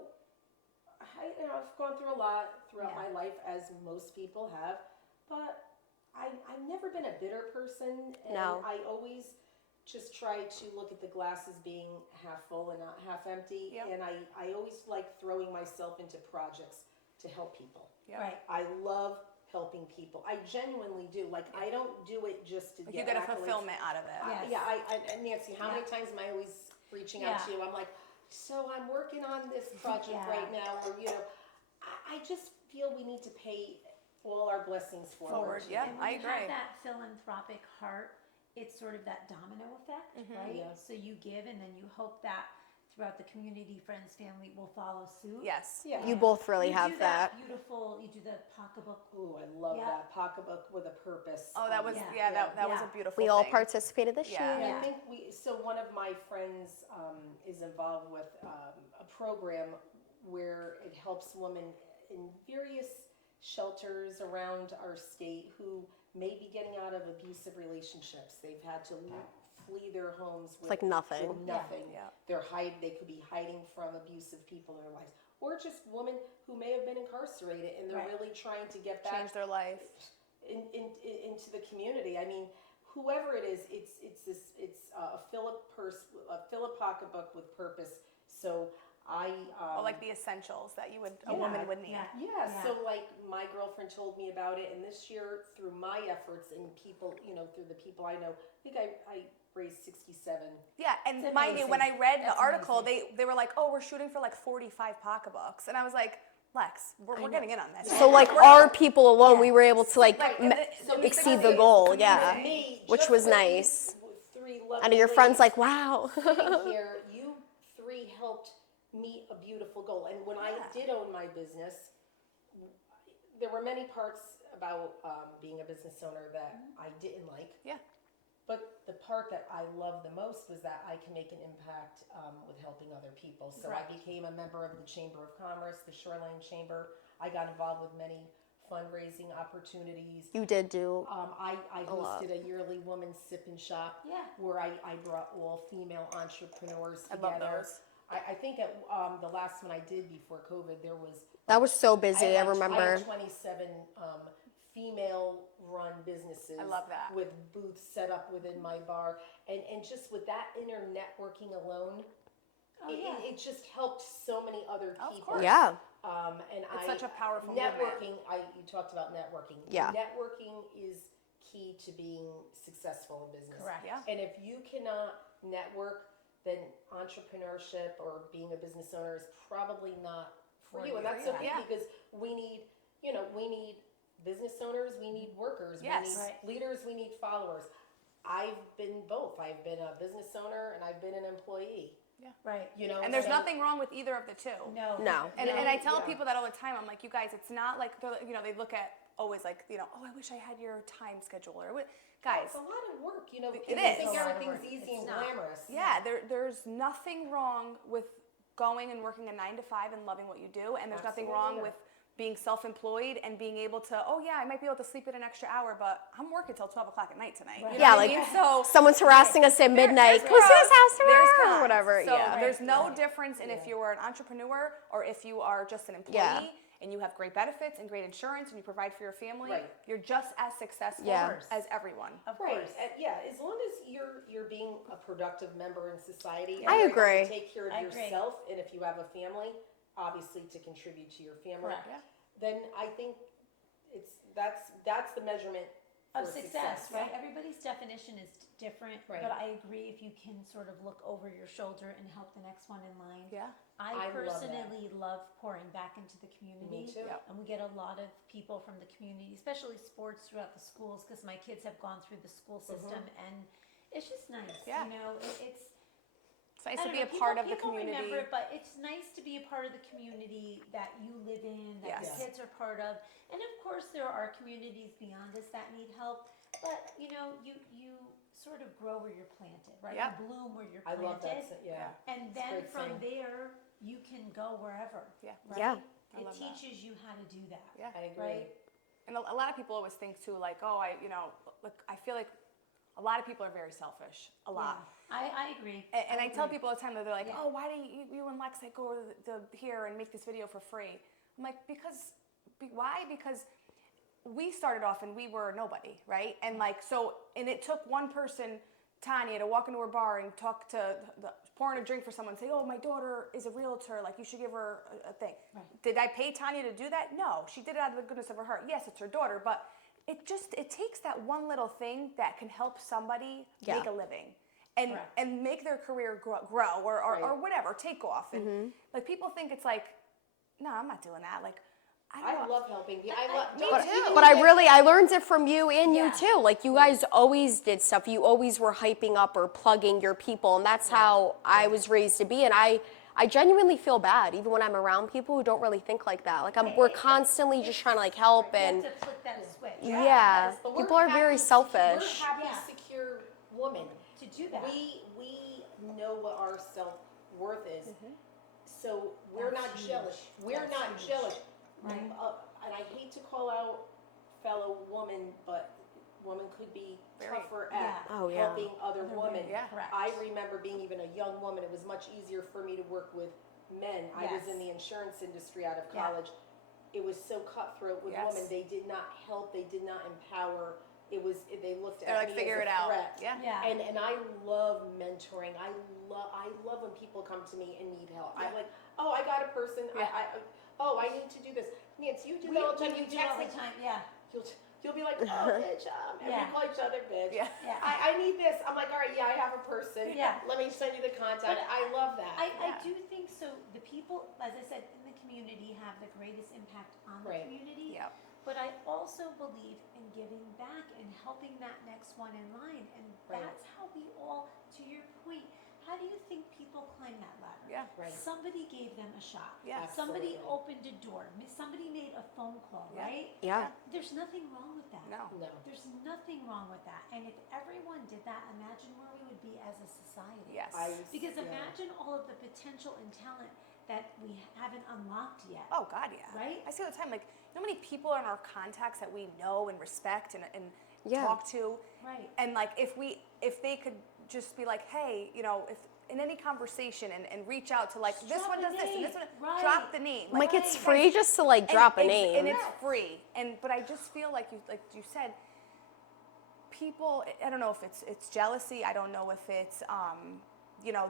I've gone through a lot throughout Yeah. my life, as most people have, but I've never been a bitter person, and No. I always just try to look at the glass as being half full and not half empty, Yep. and I always like throwing myself into projects to help people. Yep. Right. I love helping people. I genuinely do. Like, I don't do it just to Like get you get a accolades. fulfillment out of it. Yes. Yeah, and Nancy, how many Yeah. times am I always reaching out Yeah. to you? I'm like, so I'm working on this project Yeah. right now, or, you know, I just feel we need to pay all our blessings forward. Yeah. And when I you agree. have that philanthropic heart, it's sort of that domino effect, right? Yeah. So you give, and then you hope that throughout the community, friends, family will follow suit. Yes. Yeah. You both really You have do that. beautiful. You do the pocketbook. Ooh, I love Yeah. that pocketbook with a purpose. Oh, that was Yeah. that was a Yeah. beautiful We all thing. participated this Yeah. year. And I Yeah. think so one of my friends is involved with a program where it helps women in various shelters around our state who may be getting out of abusive relationships. They've had to flee their homes with, like nothing. with nothing. Yeah. They could be hiding from abusive people in their lives. Or just women who may have been incarcerated and they're Right. really trying to get back Change their life. into the community. I mean, whoever it is, it's a fill a pocketbook with purpose. So Well, like the essentials that a Yeah. woman would need. Yeah. yeah. So like my girlfriend told me about it, and this year through my efforts and people, you know, through the people I know, I think I raised 67. Yeah, and It's mind you, when I amazing. read the That's article, they were like, "Oh, we're shooting for like 45 pocketbooks," and I was like, "Lex, we're getting in on this." So like our people alone, we were able to like Like, me- so we exceed said the it goal. was Yeah. Me, Which just was with nice. these three lovely And your friend's ladies like, wow. sitting here, you three helped meet a beautiful goal. And when I Yeah. did own my business, there were many parts about being a business owner that I didn't like. Yeah. But the part that I loved the most was that I can make an impact with helping other people. So Correct. I became a member of the Chamber of Commerce, the Shoreline Chamber. I got involved with many fundraising opportunities. You did do. I lot. hosted a yearly women's sip and shop Yeah. where I brought all female entrepreneurs I together. love those. I think at the last one I did before COVID, there was That was so busy. I I remember. had 27 female-run businesses. I love that. With booths set up within my bar, and just with that inner networking alone, it just helped so many other Of people. course. Yeah. And It's such a powerful movement. networking. You talked about networking. Yeah. Networking is key to being successful in business. Correct. Yeah. And if you cannot network, then entrepreneurship or being a business owner is probably not for you. And that's okay Yeah. because we need business owners, we need workers, Yes. we need Right. leaders, we need followers. I've been both. I've been a business owner and I've been an employee. Right. You know, And there's so- nothing wrong with either of the two. No. No. And I tell Yeah. people that all the time. I'm like, you guys, it's not like they look at always like oh, I wish I had your time schedule or guys. It's a lot of work, you know. It You is. think It's a lot of everything's work. easy It's and not. glamorous. Yeah, there's nothing wrong with going and working a 9 to 5 and loving what you do, and there's nothing Absolutely wrong not. with being self-employed and being able to, oh yeah, I might be able to sleep in an extra hour, but I'm working till 12 o'clock at night tonight. Right. You know Yeah, what I like mean? So someone's harassing us at midnight. Go to pros, his house there's tomorrow or cons. whatever. So Yeah. there's no difference in if you are an entrepreneur or if you are just an employee. Yeah. And you have great benefits and great insurance and you provide for your family, Right. you're just as successful Yeah. as everyone. Of Right, course. yeah, as long as you're being a productive member in society. I and you're able to agree. take care of I agree. yourself, and if you have a family, obviously to contribute to your family. Correct. Yeah. Then I think that's the measurement Of for success, right? Everybody's definition is different, Right. but I agree if you can sort of look over your shoulder and help the next one in line. Yeah. I I love that. personally love pouring back into the community. Me too. Yep. And we get a lot of people from the community, especially sports throughout the schools, because my kids have gone through the school system, and it's just nice. Yeah. You know, it's It's nice I to don't be know, a part of the people community. remember it, but it's nice to be a part of the community that you live in, that your Yes. kids are part of. And of course, there are communities beyond us that need help. But you know, you sort of grow where you're planted, right? Yep. You bloom where you're I planted. love that. Yeah. And It's a then great from saying. there, you can go wherever. Yeah. Right? Yeah. I It love that. teaches you how to do that. Yeah. I agree. Right? And a lot of people always think too, like, oh, look, I feel like a lot of people are very selfish. A lot. Yeah. I agree. And I tell agree. people all the time that they're like, Yeah. oh, why do you and Lex like go to here and make this video for free? I'm like, why? Because we started off and we were nobody, right? And like, so, and it took one person, Tonya, to walk into her bar and talk to pouring a drink for someone, and say, oh, my daughter is a realtor, like you should give her a thing. Right. Did I pay Tonya to do that? No, she did it out of the goodness of her heart. Yes, it's her daughter, but it takes that one little thing that can help somebody Yeah. make a living and Correct. and make their career grow or Right. whatever, take off. And like people think it's like, no, I'm not doing that. Like, I I don't know. love helping people. I love. Me but too. even But if I learned it from you and you Yeah. too. Like you guys always did stuff. You always were hyping up or plugging your people, and that's how I was raised to be. And I genuinely feel bad even when I'm around people who don't really think like that. Like we're constantly just trying to like help You and have to flip that switch. yeah. But we're People are very happy, selfish. We're happy, Yeah. secure women. To do that. We know what our self-worth is, so we're That's not huge. jealous. We're That's not huge. jealous. Right. And I hate to call out fellow women, but women could be Very. tougher at Yeah. Oh, yeah. helping other women. Yeah. Correct. I remember being even a young woman, it was much easier for me to work with men. I was Yes. in the insurance industry out of Yeah. college. It was so cutthroat with Yes. women. They did not help, they did not empower. They looked They're at like, me figure as it a out. threat. Yeah. Yeah. And I love mentoring. I love when people come to me and need help. I'm like, oh, I got a person. Yeah. I need to do this. Nancy, you do We that all the time. we You do all text the me. time. Yeah. You'll be like, oh, bitch. And Yeah. we call each other bitch. Yeah. Yeah. I need this. I'm like, all right, yeah, I have a person. Yeah. Let me send you the contact. But I love that. I Yeah. do think so. The people, as I said, in the community have the greatest impact on the Right. community. Yep. But I also believe in giving back and helping that next one in line. And Right. that's how we all, to your point, how do you think people climb that ladder? Yeah. Right. Somebody gave them a shot. Yeah. Somebody Absolutely. opened a door. Somebody made a phone call, Yeah. right? Yeah. There's nothing wrong with that. No. No. There's nothing wrong with that. And if everyone did that, imagine where we would be as a society. Yes. Because Yeah. imagine all of the potential and talent that we haven't unlocked yet. Oh God, yeah. Right? I see all the time, like, you know how many people are in our contacts that we know and respect and Yeah. talk to, Right. and like if they could just be like, hey, if in any conversation and reach out to like Just this drop one a does this and this name. one, Right. drop the name. Like it's guys, free just to like drop a and name. and it's free. But I just feel like you said, people. I don't know if it's jealousy. I don't know if it's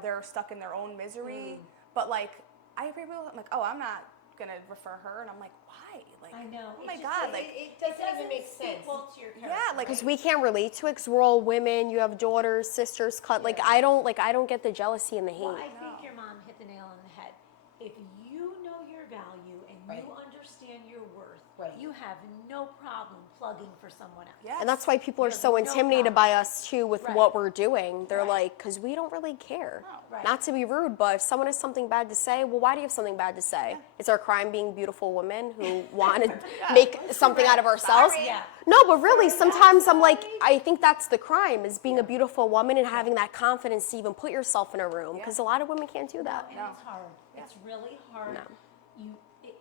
they're stuck in their own misery. But like I hear people, I'm like, oh, I'm not gonna refer her, and I'm like, why? Like, I know. Oh It my just- God, It, like. it doesn't even make speak sense. well to your character. Yeah, like- Because we can't relate to it because we're all women. You have daughters, sisters, like Yeah. I don't get the jealousy and the hate. Well, I think your mom hit the nail on the head. If you know your value and Right. you understand your worth, Right. you have no problem plugging for someone else. Yes. And that's why people are There's so no intimidated problem. by us too with Right. what we're doing. They're Right. like, because we don't really care. No. Right. Not to be rude, but if someone has something bad to say, well, why do you have something bad to say? It's our crime being beautiful women who want to make something out of ourselves. Sorry. Yeah. No, but really, sometimes I'm like, I think that's the crime, is being a beautiful woman and having that confidence to even put yourself in a room. Because a lot of women can't do that. And No. it's hard. It's really hard. No.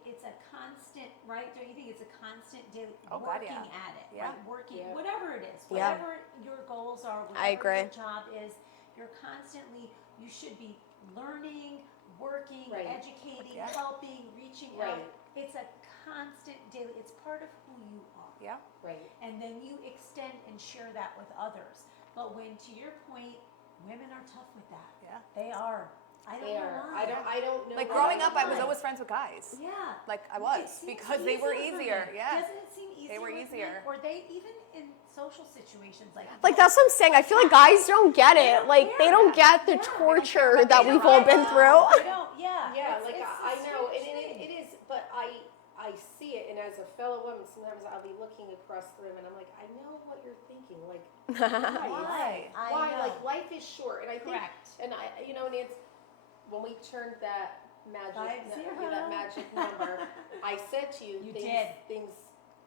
It's a constant, right? Don't you think it's a constant Oh, God, working yeah. at it? Yeah. Right? Working, Yeah. whatever it is, Yeah. whatever your goals are, whatever I agree. your job is, you should be learning, working, Right. educating, Yeah. helping, reaching Right. out. It's a constant daily, it's part of who you are. Yeah. Right. And then you extend and share that with others. But when, to your point, women are tough with that. Yeah. They are. I don't They know are. why. I don't know. Like why. growing up, I was always friends with guys. Yeah. Like I It was seems because they were for easier. men. Yeah. Doesn't it seem easier? They were with easier. men? Or they even in social situations Like that's what I'm saying. I feel like guys don't get it. Like they don't get the torture that we've all been through. They don't. Yeah. Yeah, It's- like it's I a know, strange and thing. it is, but I see it, and as a fellow woman, sometimes I'll be looking across the room, and I'm like, I know what you're thinking, like, Why? I why? know. Like life is short, and I think, Correct. and Nancy, when we turned that magic, 50. that magic number, I said to you, You things, did. things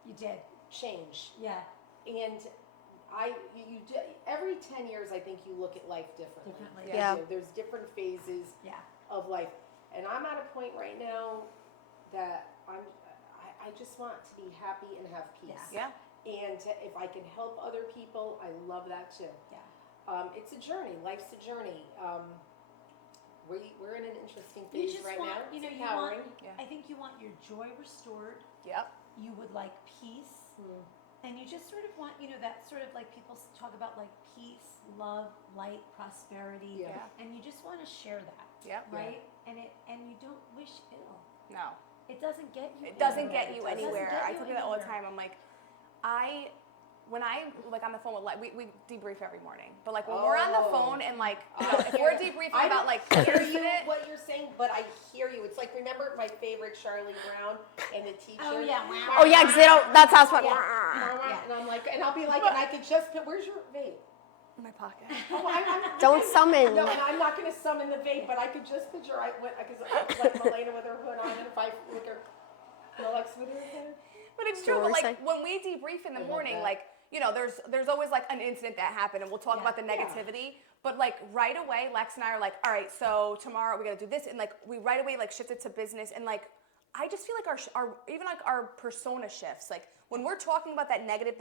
You did. change, Yeah. and every 10 years, I think you look at life differently. Yeah. You do. There's different phases Yeah. of life, and I'm at a point right now that I just want to be happy and have peace. Yeah. And if I can help other people, I love that too. Yeah. It's a journey. Life's a journey. We're in an interesting You phase just right want, now. you know, It's you want. empowering. Yeah. I think you want your joy restored. Yep. You would like peace, and you just sort of want, you know, that sort of like people talk about like peace, love, light, prosperity, Yeah. and you just want to share that, Yep. right? And you don't wish ill. No. It doesn't get you. It doesn't anywhere. get you It doesn't anywhere. get I you tell you that all the anywhere. time. I'm like, when I like on the phone with we debrief every morning, but like when we're on the phone and like you know, if we're debriefing I about don't like hear you incident, what you're saying, but I hear you. It's like, remember my favorite Charlie Brown and the teacher? Oh yeah. Oh yeah, because they don't. That's how it's. And I'm like, and I'll be like, and I could just put, where's your vape? in my pocket. Oh, Don't summon. No, and I'm not going to summon the vape, but I could just picture because like Milena with her hood on, and if I look her, Alexa with her hood. But it's So true. what But were like you when we debrief in the love morning, that. like you know, there's always like an incident that happened, and we'll talk about the negativity. But like right away, Lex and I are like, all right, so tomorrow we got to do this, and like we right away like shifted to business, and like I just feel like our even like our persona shifts. Like when we're talking about that negative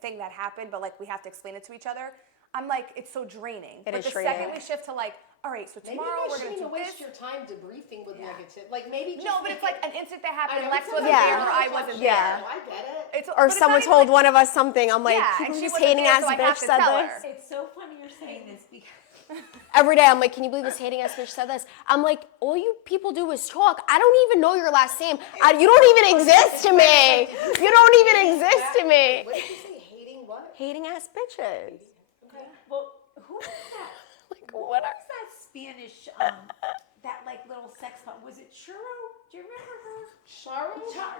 thing that happened, but like we have to explain it to each other. I'm like, it's so draining. It but is the draining. second we shift to like, all right, so Maybe tomorrow you we're guys gonna shouldn't do waste this. your time debriefing with negative. Like maybe just No, but make it's like it- an incident that happened. I know, Lex it's wasn't okay. there, or I wasn't Yeah. there. I get it. It's, Or but it's not someone even told like- one of us something. I'm like, Yeah, can and you she believe this wasn't hating there, ass so I have bitch to said tell this? her. It's so funny you're saying this because Every day I'm like, can you believe this hating ass bitch said this? I'm like, all you people do is talk. I don't even know your last name. You don't even exist to me. You don't even exist to me. What did you say? Hating what? Hating ass bitches. Okay. well, who was that? Like, What what was that Spanish that like little sex pot? Was it Churro? Do you remember her? Charo?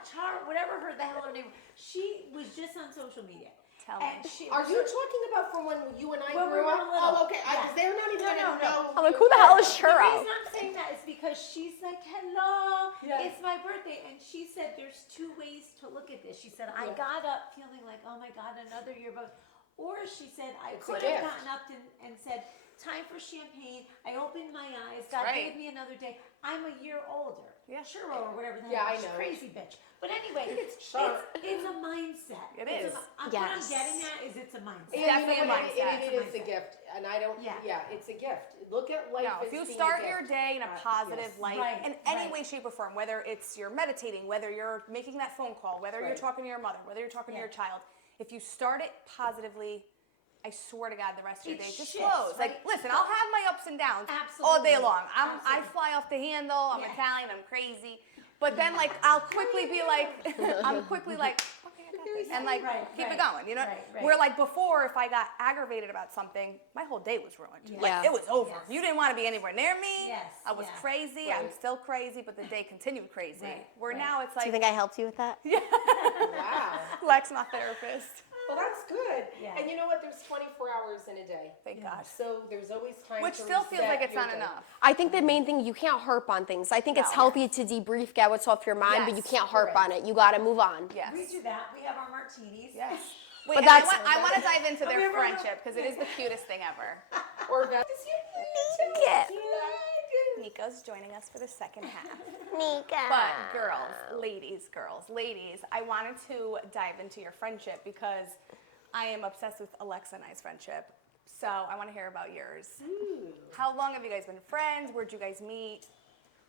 Char, whatever her the hell her name. She was just on social media. Tell me. And she, Are you talking about from when you and I When we grew were up? little. Oh, okay. Yeah. Because they're not even No, going to no, know. I'm like, who the hell is The Churro? reason I'm saying that is because she's like, hello, Yeah. it's my birthday. And she said there's two ways to look at this. She said, I Yeah. got up feeling like, oh my God, another year. But, or she said, I It's a could have gift. gotten up and said, time for champagne. I opened my eyes. God Right. gave me another day. I'm a year older. Yeah. Churro or whatever the Yeah, hell. I She's know. crazy bitch. But anyway, it's Churro. a mindset. It It's is. What I'm Yes. getting at is it's a mindset. And Definitely you know a what? mindset. It is a gift, and I don't. Yeah. Yeah, it's a gift. Look at life No, as if you being start a your gift. day in a positive Yes. light, Right, in any right. way, shape, or form, whether it's you're meditating, whether you're making that phone call, whether you're Right. talking to your mother, whether you're talking to Yeah. your child, if you start it positively, I swear to God, the rest of your It day just shifts, flows. Like, right? listen, I'll have my ups and downs all Absolutely. day long. I Absolutely. fly off the handle. I'm Yeah. Italian. I'm crazy. But then, like, I'll quickly be like, I'm quickly like, okay, I got this, and like Right, keep it right, going. You know, right. where like before, if I got aggravated about something, my whole day was ruined. Yeah. Like Yeah. it was over. Yes. You didn't want to be anywhere near me. Yes, I was yeah. crazy. I'm Right. still crazy, but the day continued crazy. Right, Where right. now it's Do you like, think I helped you with that? Wow. Lex, my therapist. Well, that's good. Yeah. And you know what? There's 24 hours in a day, Thank God. so there's always time. Which to still feels reset like it's your not day. enough. I think the main thing, you can't harp on things. I think it's No. healthy to debrief, get what's off your mind, but you Yes, can't harp correct. on it. You got to move on. Yes. We do that. We have our martinis. Yes. Wait, But and that's- I want to dive into their Remember- friendship because it is the cutest thing ever. Or that. Yeah. Nico's joining us for the second half. Nika. But girls, ladies, I wanted to dive into your friendship because I am obsessed with Alexa and I's friendship. So I want to hear about yours. Ooh. How long have you guys been friends? Where'd you guys meet?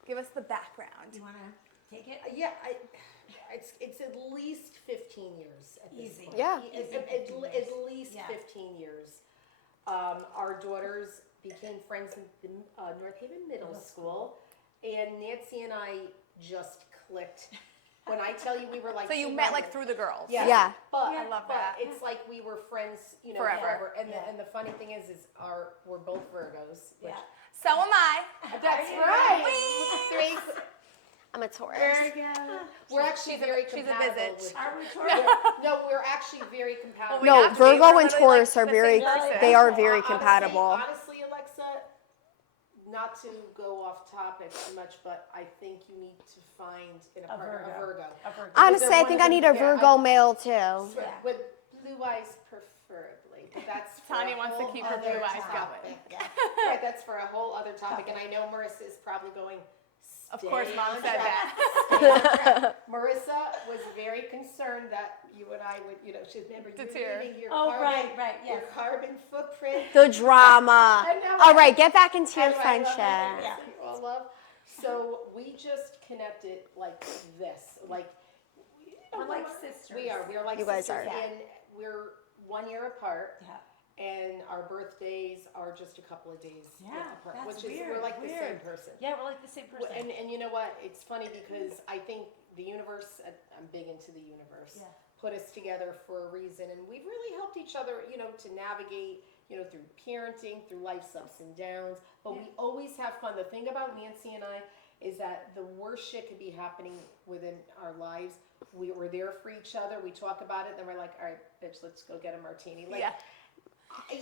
Give us the background. You want to take it? Yeah, it's at least 15 years at this Easy. point. Yeah. At least Yeah. 15 years. Our daughters became friends in the North Haven Middle School, and Nancy and I just clicked. When I tell you we were like, So you met like through the girls. yeah. Yeah. But I love but that. it's like we were friends, you know, Forever. forever. And the funny thing is we're both Virgos. Which, So am I. That's right. I'm a Taurus. We're actually very she's a compatible. visit. with- Are we Taurus? No, we're actually very compatible. we No, have to be. Virgo We're and literally, Taurus like, are the very, same person. they are very Honestly- compatible. Honestly, Alexa, not to go off topic too much, but I think you need to find a partner, a Virgo. A Virgo. Honestly, I they're think one I of need the- a yeah, Virgo male too. With blue eyes preferably, but that's for Tanya a wants to whole keep her other blue eyes topic. going. Right, that's for a whole other topic, and I know Marissa is probably going. Of course, "Stay Mom on said track, that. stay on track." Marissa was very concerned that you and I would, she'd remember you're Deter. leaving your Oh, carbon, right, your yes. carbon footprint. The drama. I know, All right? right, get back into your I love friendship. it. Yeah. You all love. So we just connected like this, like We're like sisters. We are. We're like You guys sisters, are. and we're 1 year apart. Yeah. And our birthdays are just a couple of days Yeah, apart, that's which is weird, we're like the same weird. person. Yeah, we're like the same person. And you know what? It's funny because I think the universe. I'm big into the universe. Yeah. Put us together for a reason, and we've really helped each other. To navigate. Through parenting, through life's ups and downs. But we always have fun. The thing about Nancy and I is that the worst shit could be happening within our lives. We're there for each other. We talk about it, then we're like, all right, bitch, let's go get a martini. Like, Yeah.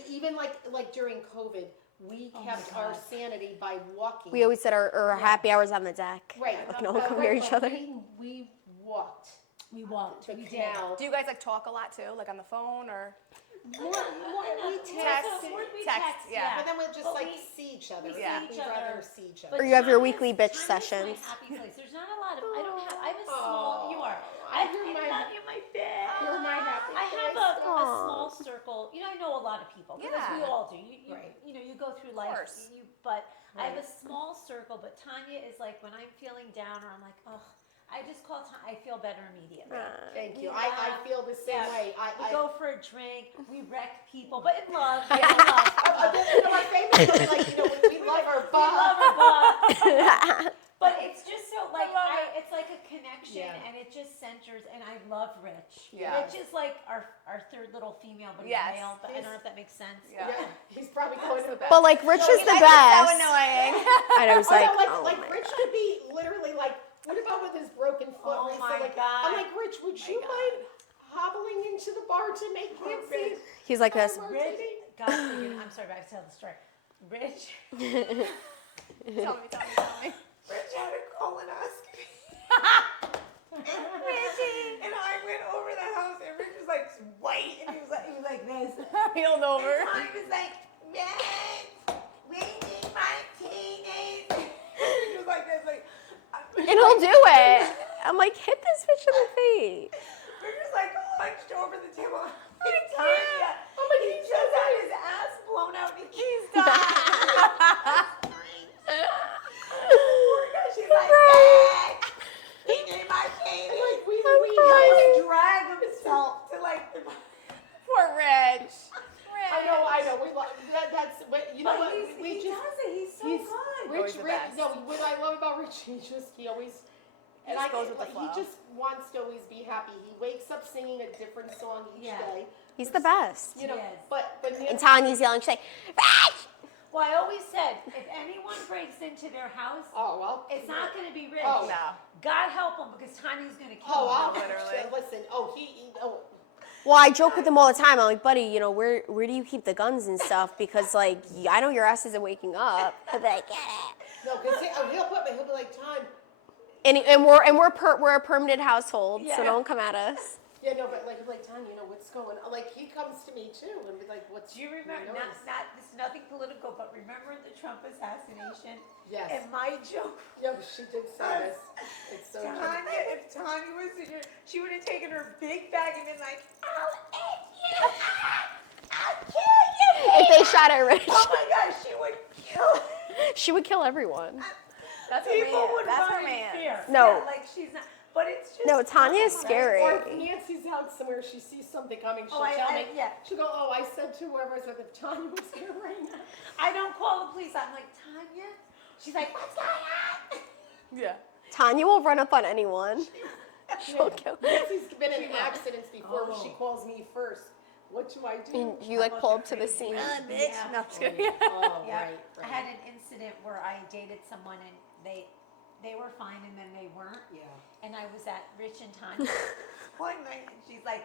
even like during COVID, we kept our sanity by walking. We always did our happy hours on the deck. right. Like, no one come near each other. We walked we walked. the We did. canal. Do you guys like talk a lot too, like on the phone or? More, we Text. texted. Text, yeah. But then we'll just But like we- see each other. we Yeah. see each We'd rather other. see each But other. Or you have your Tanya's- weekly bitch Tanya's sessions. My happy place. There's not a lot of. I have a small. You are. I You're my- love you, my bitch. You're my happy I have place. a small circle. I know a lot of people because we Yeah. all do. You Right. you go through life. course. But I have Right. a small circle. But Tanya is like when I'm feeling down or I'm like, oh, I just call Tanya. I feel better immediately. Thank We you. I laugh. feel the same Yeah. way. We I go for a drink. We wreck people, but in love. Yeah. In love. Our famous one, like, we love our We butt. love her, but it's just so like love it's like a connection, Yeah. and it just centers. And I love Rich. Yeah. Rich is like our third little female, but he's Yes. male. But I don't know if that makes sense. Yeah. Yeah, he's probably going to the best. But like Rich is the So best. annoying. I know, he's Oh, like, no, oh like my Rich God. could be literally like, what about with his broken foot? Oh Where he's my like, God. I'm like, Rich, would you God. mind hobbling into the bar to make Nancy He's like this. a Rich, martini? God, I'm sorry, but I have to tell the story. Rich, Tell me. Rich had a colonoscopy. Richie. And I went over the house and Rich was like white and he was like this. Healed over. And I was like, man, we need martinis. Rich was like this, like, And he'll do it. I'm like, hit this bitch in the face. Rich was like hunched over the table. Oh my He God, just had his ass blown out. He's She's like, Rich, he need martinis. like, we He had to drag himself to like the Poor Rich. I know. We love that's what you know. But What we he just does it. He's so he's good. Rich. Always the Rich. best. No, what I love about Rich, he always. And Just goes with the he flow. just wants to always be happy. He wakes up singing a different song each Yeah. day. He's the best. You know, Yes. but And Tanya's yelling, she's like, Rich! well, I always said if anyone breaks into their house, oh well, it's not going to be Rich. Oh. No. God help him because Tanya's going to kill Oh, him. I'll literally. listen. Well, I joke with him all the time. I'm like, buddy, where do you keep the guns and stuff? Because, like, I know your ass isn't waking up. But I get it. No, because he'll be like, Time. And we're a permanent household, so Yeah. don't come at us. Yeah, no, but like Time, what's going on? Like he comes to me too and be like, what's Do you remember? your Not noise? this is nothing political, but remember the Trump assassination? Yes. And my joke. Yeah, but she did say this. It's so true. If Tanya was in here, she would have taken her big bag and been like, I'll eat you. I'll kill you. If they shot at Rich, Oh my gosh, she would kill. she would kill everyone. That's People her man. would That's run her in man. fear. No. Yeah, like she's not. But it's just No, Tanya is Or scary. if Nancy's out somewhere, she sees something coming, she'll tell me. yeah. She'll go, oh, I said to whoever's with if Tanya was here right now. I don't call the police. I'm like, Tanya? She's like, what's going on? Yeah. Tanya will run up on anyone. She'll kill. Nancy's been in accidents before where she calls me first. What do I do? You like pull up to the scene. Bitch. Yeah. No, I'm just kidding. Oh, Yeah. right, I had an incident where I dated someone and they were fine and then they weren't. Yeah. And I was at Rich and Tanya one night and she's like,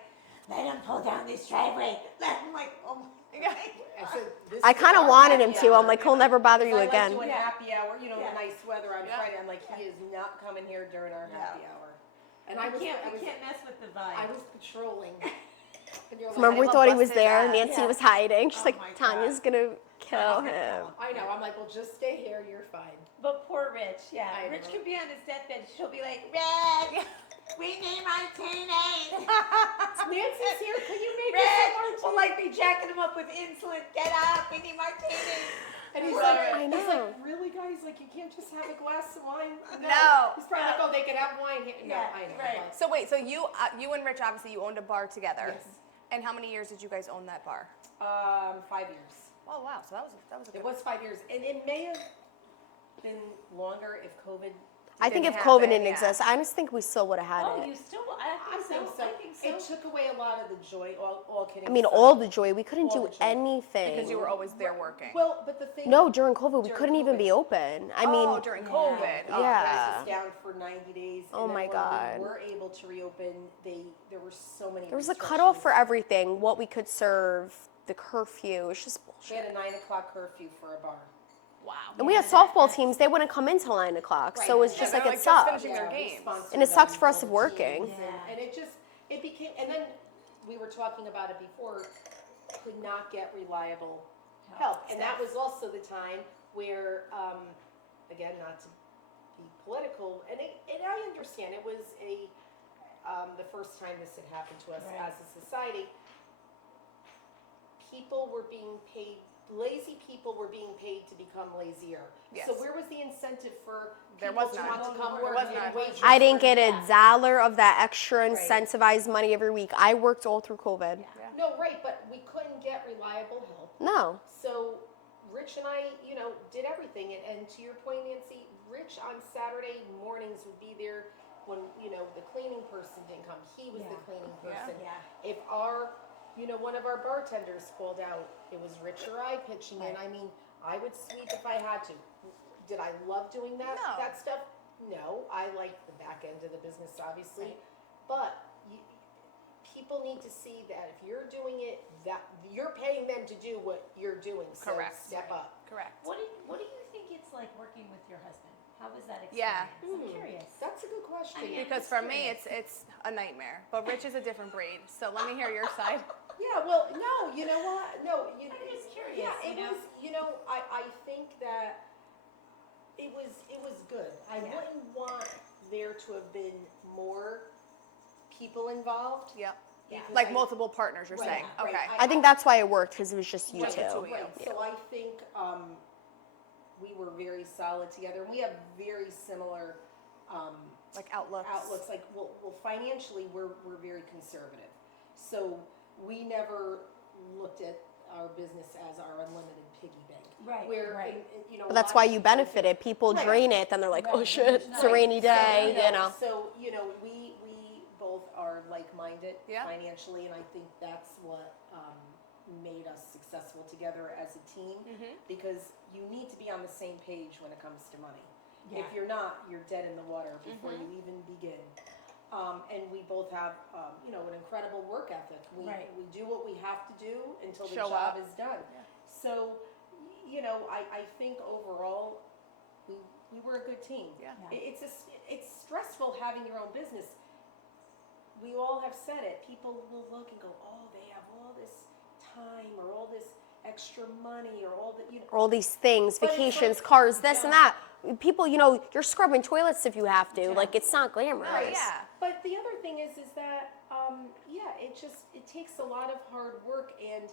let him pull down this driveway. I'm like, oh my God. I said, this I is kind of our wanted him happy to. hour. I'm like, he'll never bother If you I again. like doing happy hour, you know, Yeah. the nice weather on Yeah. Friday. I'm like, he is not coming here during our happy hour. And I We was can't mess with the I vibe. was patrolling. And you're like, Remember, we love thought he was busting there. ass. Nancy Yeah. was hiding. She's Oh like, my God. Tanya's gonna kill him. I know. I'm like, well, just stay here. You're fine. But poor Rich, yeah. I Rich know. could be on his deathbed. She'll be like, Rich, we need martinis. Nancy's here. Can you make us Rich, some we'll like be jacking him up with insulin. Get up, we need martinis. And he's Love like, it. I he's know. like, really, guys? Like, you can't just have a glass of wine? No. He's probably like, oh, they can have wine here. No, Yeah, I know. right. but- So wait, so you and Rich obviously you owned a bar together. Yes. And how many years did you guys own that bar? 5 years. Oh wow, so that was a good It was 5 years, and it may have been longer if COVID. I think if Didn't COVID happen, didn't yeah. exist, I just think we still would have had Oh, it. you still, I think so. I think so. It took away a lot of the joy. All kidding. I mean, aside. all the joy. We couldn't All do the joy. anything. because you were always there working. Well, but the thing. No, during COVID, we During couldn't even COVID. be open. I oh, mean, during Yeah. COVID. Oh, Yeah. It was down for 90 days. Oh and then my when God. we were able to reopen. There were so many. there was a cutoff for restrictions. everything. What we could serve, the curfew. It's just We bullshit. had a 9 o'clock curfew for a bar. wow. And we had softball teams. They wouldn't come in till 9 o'clock. So Right. it's just Yeah, like they're it like just sucks. finishing their we games. sponsored And it sucks them for us other working. teams, Yeah. and it became, and then we were talking about it before, could not get reliable help. And that was also the time where, again, not to be political, and I understand it was the first time this had happened to us Right. as a society. People were being paid, lazy people were being paid to become lazier. Yes. So where was the incentive for There people was to none. want to come There work was and none. wages I didn't for get a that? dollar of that extra Right. incentivized money every week. I worked all through COVID. No, right, but we couldn't get reliable help. No. So Rich and I, did everything. And to your point, Nancy, Rich on Saturday mornings would be there when, the cleaning person didn't come. He was the Yeah. cleaning Yeah. person. Yeah. If one of our bartenders called out, it was Rich or I pitching in. Right. I mean, I would sweep if I had to. Did I love doing that? No. That stuff? No. I like the back end of the business, obviously. Right. But people need to see that if you're doing it, that you're paying them to do what you're doing. So Correct. step up. Correct. What do you think it's like working with your husband? How was that Yeah. experience? I'm curious. That's a good question. I mean, Because for me, it's a nightmare. But Rich is a different breed. So let me hear your side. Yeah, well, no, you know what? No, I'm just curious, Yeah, it you know? was. I think that it was good. I Yeah. wouldn't want there to have been more people involved. Yep. Yeah. because Like I- multiple partners, you're Right, saying. right. Okay. I think that's why it worked, because it was just you Right, two. two of you. Right. So I think we were very solid together. We have very similar Like outlooks. outlooks. Like, well, financially, we're very conservative. So we never looked at our business as our unlimited piggy bank. Right, Where, right. But that's why you benefited. People Right. drain it, then they're like, oh Right. shit, it's a Right. rainy day, So, we both are like-minded Yeah. financially, and I think that's what made us successful together as a team, because you need to be on the same page when it comes to money. Yeah. If you're not, you're dead in the water before you even begin. And we both have, an incredible work ethic. Right. We do what we have to do until the Show job up. is done. Yeah. So, I think overall, we were a good team. Yeah. It's stressful having your own business. We all have said it. People will look and go, oh, they have all this time or all this extra money or all that, All these things, But it's vacations, like- cars, this and Yeah. that. People, you're scrubbing toilets if you have to. Yeah. Like, it's not glamorous. Oh, yeah. But the other thing is that, it takes a lot of hard work, and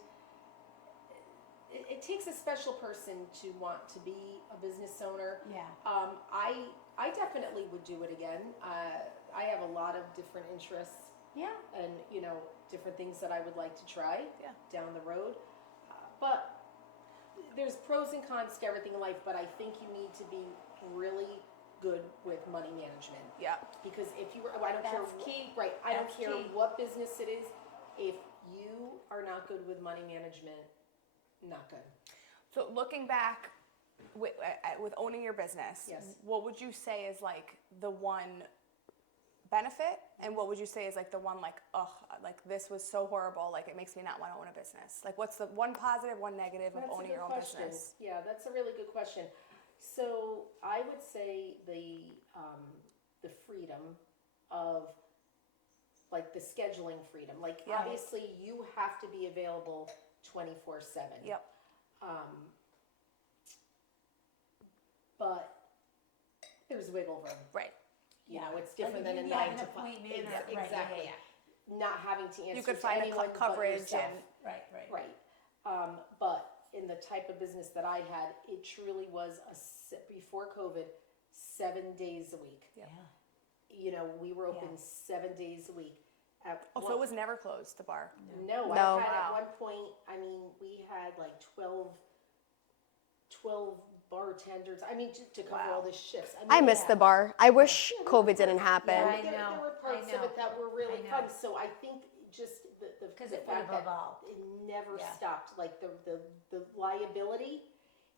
it takes a special person to want to be a business owner. Yeah. I I definitely would do it again. I have a lot of different interests Yeah. and, you know, different things that I would like to try Yeah. down the road. But there's pros and cons to everything in life, but I think you need to be really good with money management. Yeah. Because if you were, I don't care, That's key. right, I don't That's care key. what business it is, if you are not good with money management, not good. So looking back with owning your business, Yes. what would you say is like the one benefit, and what would you say is like the one like, oh, like this was so horrible, like it makes me not want to own a business? Like what's the one positive, one negative of That's a owning good your own question. business? Yeah, that's a really good question. So I would say the freedom of like the scheduling freedom. Like Yeah. obviously you have to be available 24/7. Yep. But there's wiggle room. Right. You know, it's Like different if than a you have 9 an to 5. appointment or- right, Exactly. yeah. Not having to answer You could to find anyone a but coverage yourself. and Right. Right. But in the type of business that I had, it truly was before COVID, 7 days a week. Yeah. You know, we were open Yeah. 7 days a week. Oh, so it was never closed, the bar. No, No. I had Wow. at one point, I mean, we had like 12 bartenders. I mean, to cover Wow. all the shifts. I miss Yeah. the bar. I wish COVID didn't Yeah, happen. I there, know, there were parts I of know, it that were really I know. fun. So I think just the Because the it would fact have that evolved. it never Yeah. stopped, like the liability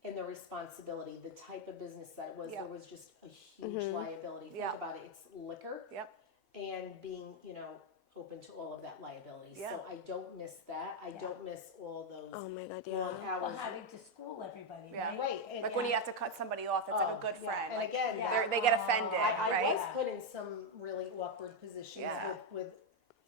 and the responsibility, the type of business that it was, Yeah. there was just a huge liability. Think Yeah. about it, it's liquor Yep. and being, you know, open to all of that liability. Yeah. So I don't miss that. I Yeah. don't miss all those Oh my God, long yeah. hours. Well, having to school everybody, Yeah. right? Right. And, Like when you have to cut somebody off, that's like Oh, a good yeah. friend. And like, again, Yeah. they get offended, I right? was put in some really awkward positions Yeah. with,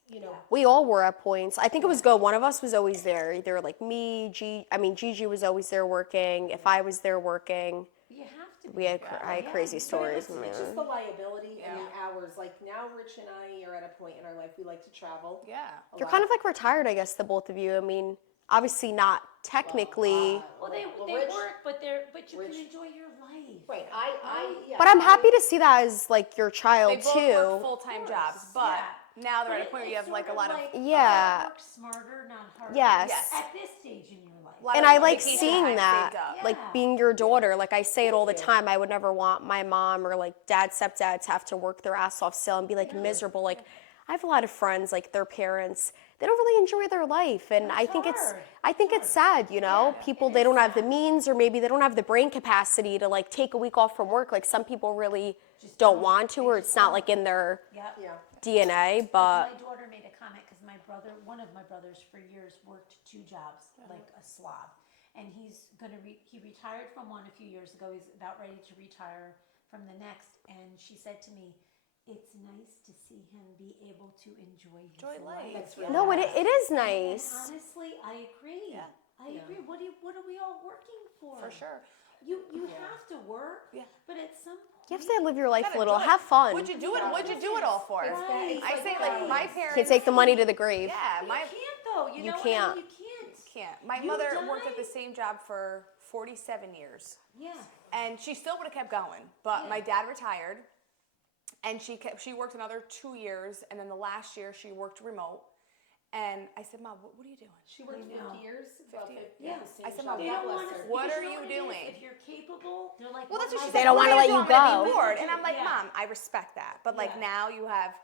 you know, We all were at points. I think it was good. One of us was always there. Either like me, Gigi was always there working. If I was there working, You have to be. we had I had Yeah. crazy But stories. it's just the liability and Yeah. the hours. Like now, Rich and I are at a point in our life we like to travel. Yeah. a You're lot. kind of like retired, I guess, the both of you. I mean, obviously not technically, Well, they Rich- work, but you Rich- can enjoy your life. Right. Yeah. but I'm happy to see that as like your They child both work too. full-time Of jobs, course, but yeah. now they're But at a point where you it's have like a sort lot of like, Yeah. work smarter, not harder. Yes. Yes. At this stage in your life. lot And of I like vacation seeing time that, saved up. like Yeah. being your daughter. Like I say it all the Yeah. time. I would never want my mom or like dad, stepdad to have to work their ass off still and be like miserable. Like I have a lot of friends, like their parents, they don't really enjoy their life, and I think it's sad, you know. People they don't have the means, or maybe they don't have the brain capacity to like take a week off from work. Like some people really don't want to, or it's not like in their Yep. Yeah. DNA. But My daughter made a comment because one of my brothers for years worked 2 jobs, like a slob. And he retired from one a few years ago. He's about ready to retire from the next. And she said to me, it's nice to see him be able to enjoy his life. That's really no, nice. it is And nice. honestly, I agree. Yeah. I agree. What are we all working for? For sure. You have to work, Yeah. but at some point You have to live your life a Gotta little. enjoy it. Have fun. What'd you do it? What'd you do it all for? Right. I say like my parents. Can't take the money to the grave. Yeah, my you can't though. You You know can't. You can't. can't. My You mother worked at the died. same job for 47 years, Yeah. and she still would have kept going. But my dad retired, and she worked another 2 years, and then the last year she worked remote. And I said, Mom, what are you doing? She worked 50 years. 50 years. Yeah. I said, Mom, Mom, They God don't bless want her. us. What because are know you what it is? doing? If you're capable, they're like, Well, that's what she They said. don't "What wanna are let you you doing? I'm gonna be go." bored. And I'm like, Yeah. Mom, I respect that. But like Yeah. now you have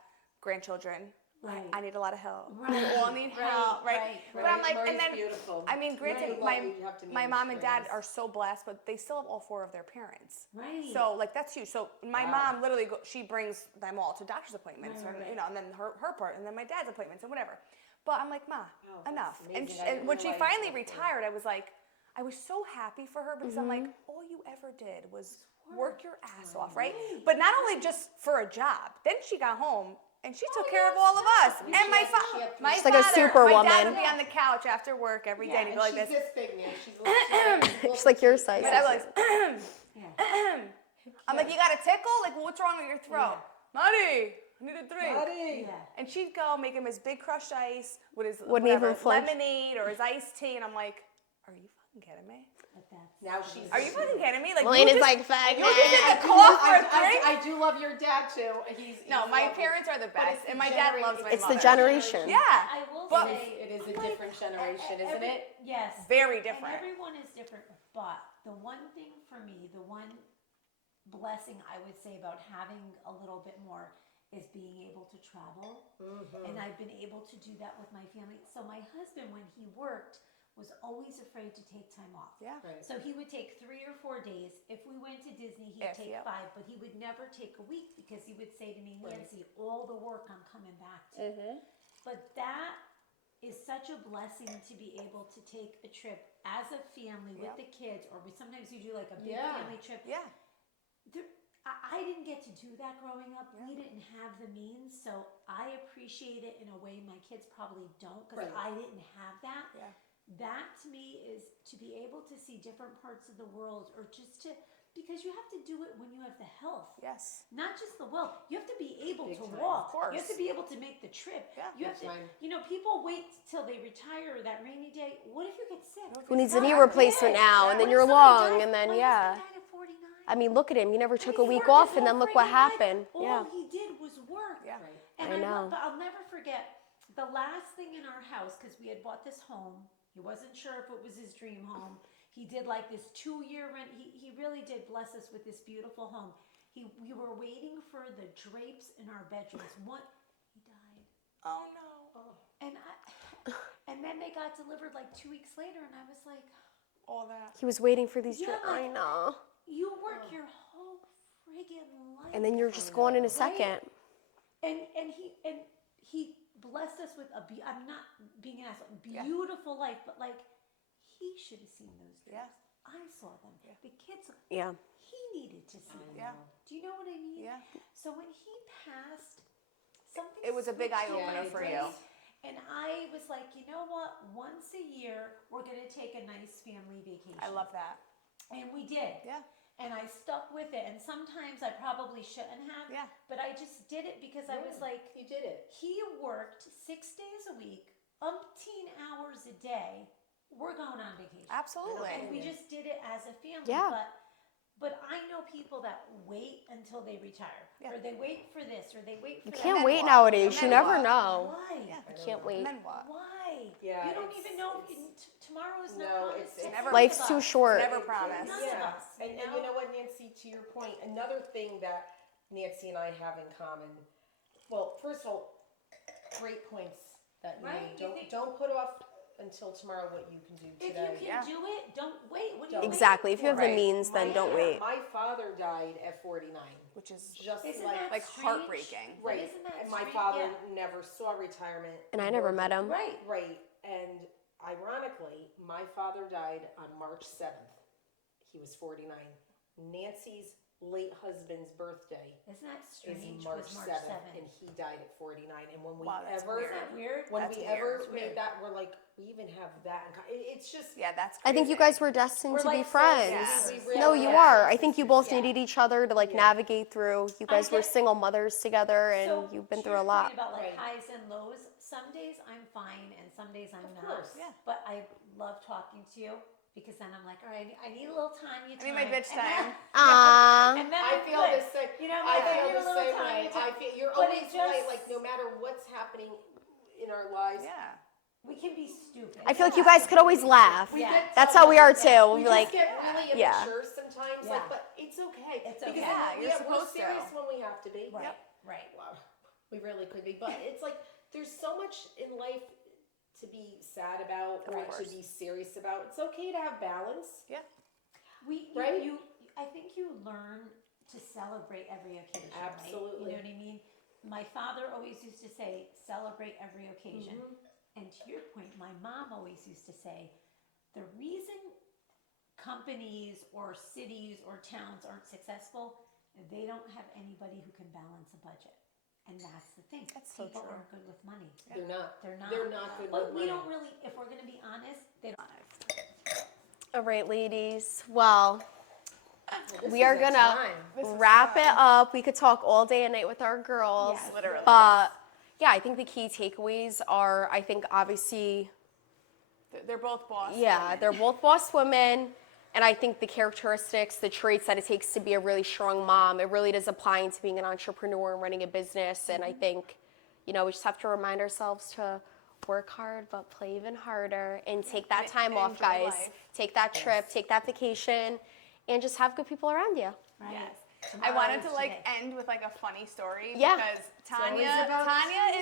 grandchildren. Right. I need a lot of help. Right. We all need help, right? But I'm like, Murray's and then beautiful. I mean, granted, Right. my You have to my manage mom and dad things. are so blessed, but they still have all 4 of their parents. Right. So like that's huge. So my mom literally she brings them all to doctor's appointments, Right, and right. you know, and then her part, and then my dad's appointments and whatever. But I'm like, Ma, that's enough. And, amazing. I didn't when she realize finally that. retired, I was like, I was so happy for her because I'm like, all you ever did was work your ass off, right? But not only just for a job. Then she got home and she took care of all of us. And my she father, had my She's like a father, my dad superwoman. would be on the couch after work every day and he'd be And like she's this. this big now. She's She's like your size. My dad was like, Yeah. I'm like, you got a tickle? Like, what's wrong with your throat? Marty, I need a drink. Buddy. Yeah. And she'd go make him his big crushed ice with his Wouldn't whatever, even flinch. lemonade or his iced tea, and I'm like, are you fucking kidding me? but that's. Now she's. Are you fucking kidding me? Like, Melena's you just, like, fuck you just did that. the call for a drink? I do love your dad too. No, he's my lovely. parents are the But best, it's and the my dad loves my It's mother. the generation. Yeah, I will but- say. It is a I'm different generation, isn't every- it? Yes. very And different. everyone is different, but the one thing for me, the one blessing I would say about having a little bit more is being able to travel. And I've been able to do that with my family. So my husband, when he worked, was always afraid to take time off. Yeah. Right. So he would take 3 or 4 days. If we went to Disney, he'd If, take yep. 5, but he would never take a week because he would say to me, Nancy, all the work I'm coming back to. But that is such a blessing to be able to take a trip as a family with the kids, or sometimes you do like a big family trip. Yeah. I didn't get to do that growing up. We didn't have the means, so I appreciate it in a way my kids probably don't because Right. I didn't have that. Yeah. That to me is to be able to see different parts of the world, or just to, because you have to do it when you have the health. Yes. Not just the will. You have to be able Big to time. walk. Of course. You have to be able to make the trip. Yeah. You have Big to. time. You know, people wait till they retire that rainy day. What if you get sick? Who needs a knee God replacement forbid. now? And then What if you're somebody long, died- and then my yeah. husband died at 49. I mean, look at him. He never took a And he week worked off, his and then whole look what friggin' life. happened. All Yeah. he did was work. Yeah. Right. And I know. But I'll never forget the last thing in our house, because we had bought this home. He wasn't sure if it was his dream home. He did like this 2-year rent. He really did bless us with this beautiful home. We were waiting for the drapes in our bedrooms. He died. Oh no. And then they got delivered like 2 weeks later, and I was like, All that. He was waiting for these. Yeah, I know. you work your whole friggin' life. And then you're just gone in a second. And he blessed us with I'm not being an asshole, beautiful life, but like, he should have seen those dreams. Yeah. I saw them. The kids, Yeah. he needed to see them. Yeah. Do you know what I mean? Yeah. So when he passed, something It was a big switched in eye-opener my for brain, you. And I was like, you know what? Once a year, we're going to take a nice family vacation. I love that. And we did. Yeah. And I stuck with it. And sometimes I probably shouldn't have. Yeah. But I just did it because I was like, You did it. he worked 6 days a week, umpteen hours a day. We're going on vacation. Absolutely. And we just did it as a family. Yeah. But I know people that wait until they retire. Yeah. Or they wait for this, or they wait for You that. can't then wait what? nowadays. And You then never what? know. Why? Yeah. You can't wait. And then what? Why? Yeah, You don't it's- even know. it's- Tomorrow is No, not promised. it's to never- any Life's of too us. short. Never promised. None of Yeah. us, And you know what, Nancy, to your point, another thing that Nancy and I have in common, well, first of all, great points that you Right, made. you think- Don't put off until tomorrow what you can do If today. you can Yeah. do it, don't wait. What are you Don't. Exactly. If you have the Right. means, then don't wait. My father died at 49. Which is Just Isn't like, that like strange? heartbreaking. But right. isn't that And my strange? father Yeah. never saw retirement. And I never met him. Right. Right. And ironically, my father died on March 7th. He was 49. Nancy's late husband's birthday Isn't that is strange? March Was March 7th, 7th. and he died at 49. And when we Wow, that's ever, weird. Isn't that weird? when That's we weird. ever It's made weird. that, we're like, we even have that. It's just, Yeah, that's I think you crazy. guys were destined We're to be like friends. sisters. We No, really you are. are. I think you both Yeah. needed each other to like Yeah. navigate through. You guys were get- single mothers together, and So, you've been to through your a lot. point about like Right. highs and lows. Some days I'm fine, and some days I'm Of not. course. Yeah. But I love talking to you because then I'm like, all right, I need a little time. I need my bitch And then- time. Aww. And then I I'm feel good. the same. You know, I I feel need a the little same time way. to- I feel you're but it always right. just- Like no matter what's happening in our lives, Yeah. We can be stupid. I feel like you guys could always laugh. we Yeah. get That's so how we are much- too. We We just like, get really yeah. immature sometimes. Yeah. Like, but it's okay. It's Because okay. Yeah, you're we're supposed to. serious when we have to be. Right. Yep. Right. Wow. We really could be, but it's like there's so much in life to be sad about or Of to course. be serious about. It's okay to have balance. Yeah. Right? I think you learn to celebrate every occasion. Right? Absolutely. You know what I mean? My father always used to say, celebrate every occasion. Mm-hmm. And to your point, my mom always used to say, the reason companies or cities or towns aren't successful, they don't have anybody who can balance a budget. And that's the thing. That's so People true. aren't good with money. They're not. They're not. They're not good But with we money. don't really, if we're going to be honest, they don't. All right, ladies. Well, This we are is a gonna time. wrap it up. We could talk all day and night with our girls. Yes. Literally. But yeah, I think the key takeaways are, I think obviously, They're both boss. yeah, women. they're both boss women, And I think the characteristics, the traits that it takes to be a really strong mom, it really does apply into being an entrepreneur and running a business. And I think, we just have to remind ourselves to work hard, but play even harder, and take that time off, enjoy guys. life. Take that trip, take that vacation, and just have good people around you. Right. Yes. I Tomorrow wanted is to today. end with like a funny story Yeah. because always Tonya about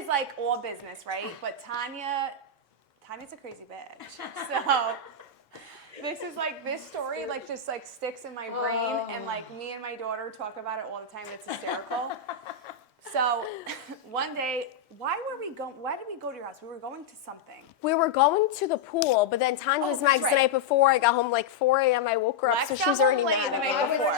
is like all business, right? But Tanya's a crazy bitch. So this is like this story like just like sticks in my brain and like me and my daughter talk about it all the time. It's hysterical. So one day, why did we go to your house? We were going to something. We were going to the pool, but then Tanya was mad that's the right. night before. I got home like 4 a.m. I woke her up, Lex so got she was home already late mad. the at night me. before.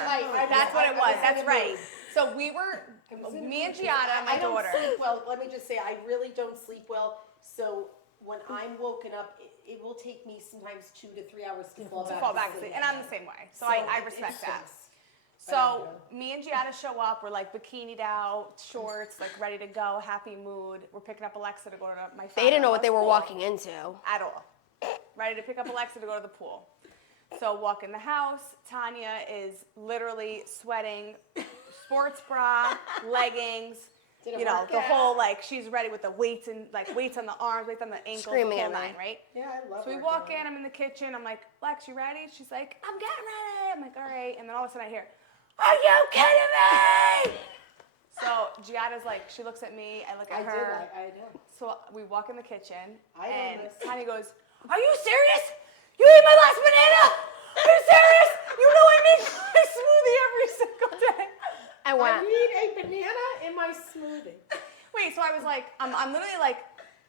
That's what it was. That's in a right. mood. So we were, me and Gianna, my I don't daughter. sleep well. Let me just say, I really don't sleep well. So when I'm woken up, it will take me sometimes 2 to 3 hours to fall back to sleep. And I'm the same way. So So I it respect that. stinks. So me and Gianna show up. We're like bikinied out, shorts, like ready to go, happy mood. We're picking up Alexa to go to my They didn't know what they were pool. walking into. At all. Ready to pick up Alexa to go to the pool. So walk in the house. Tanya is literally sweating, sports bra, leggings, Did it you know, work the out? whole like she's ready with the weights and like weights on the arms, weights on the ankles, Screaming the whole at me. nine, right? Yeah, I love So we working walk out. in, I'm in the kitchen, I'm like, Lex, you ready? She's like, I'm getting ready. I'm like, all right. And then all of a sudden I hear, are you kidding me? So Giada's like, she looks at me, I look at her. I know. So we walk in the kitchen, I and know this. Tanya goes, are you serious? You ate my last banana? Are you serious? You know I make my smoothie every single day. I I went. need a banana in my smoothie. Wait, so I was like, I'm literally like,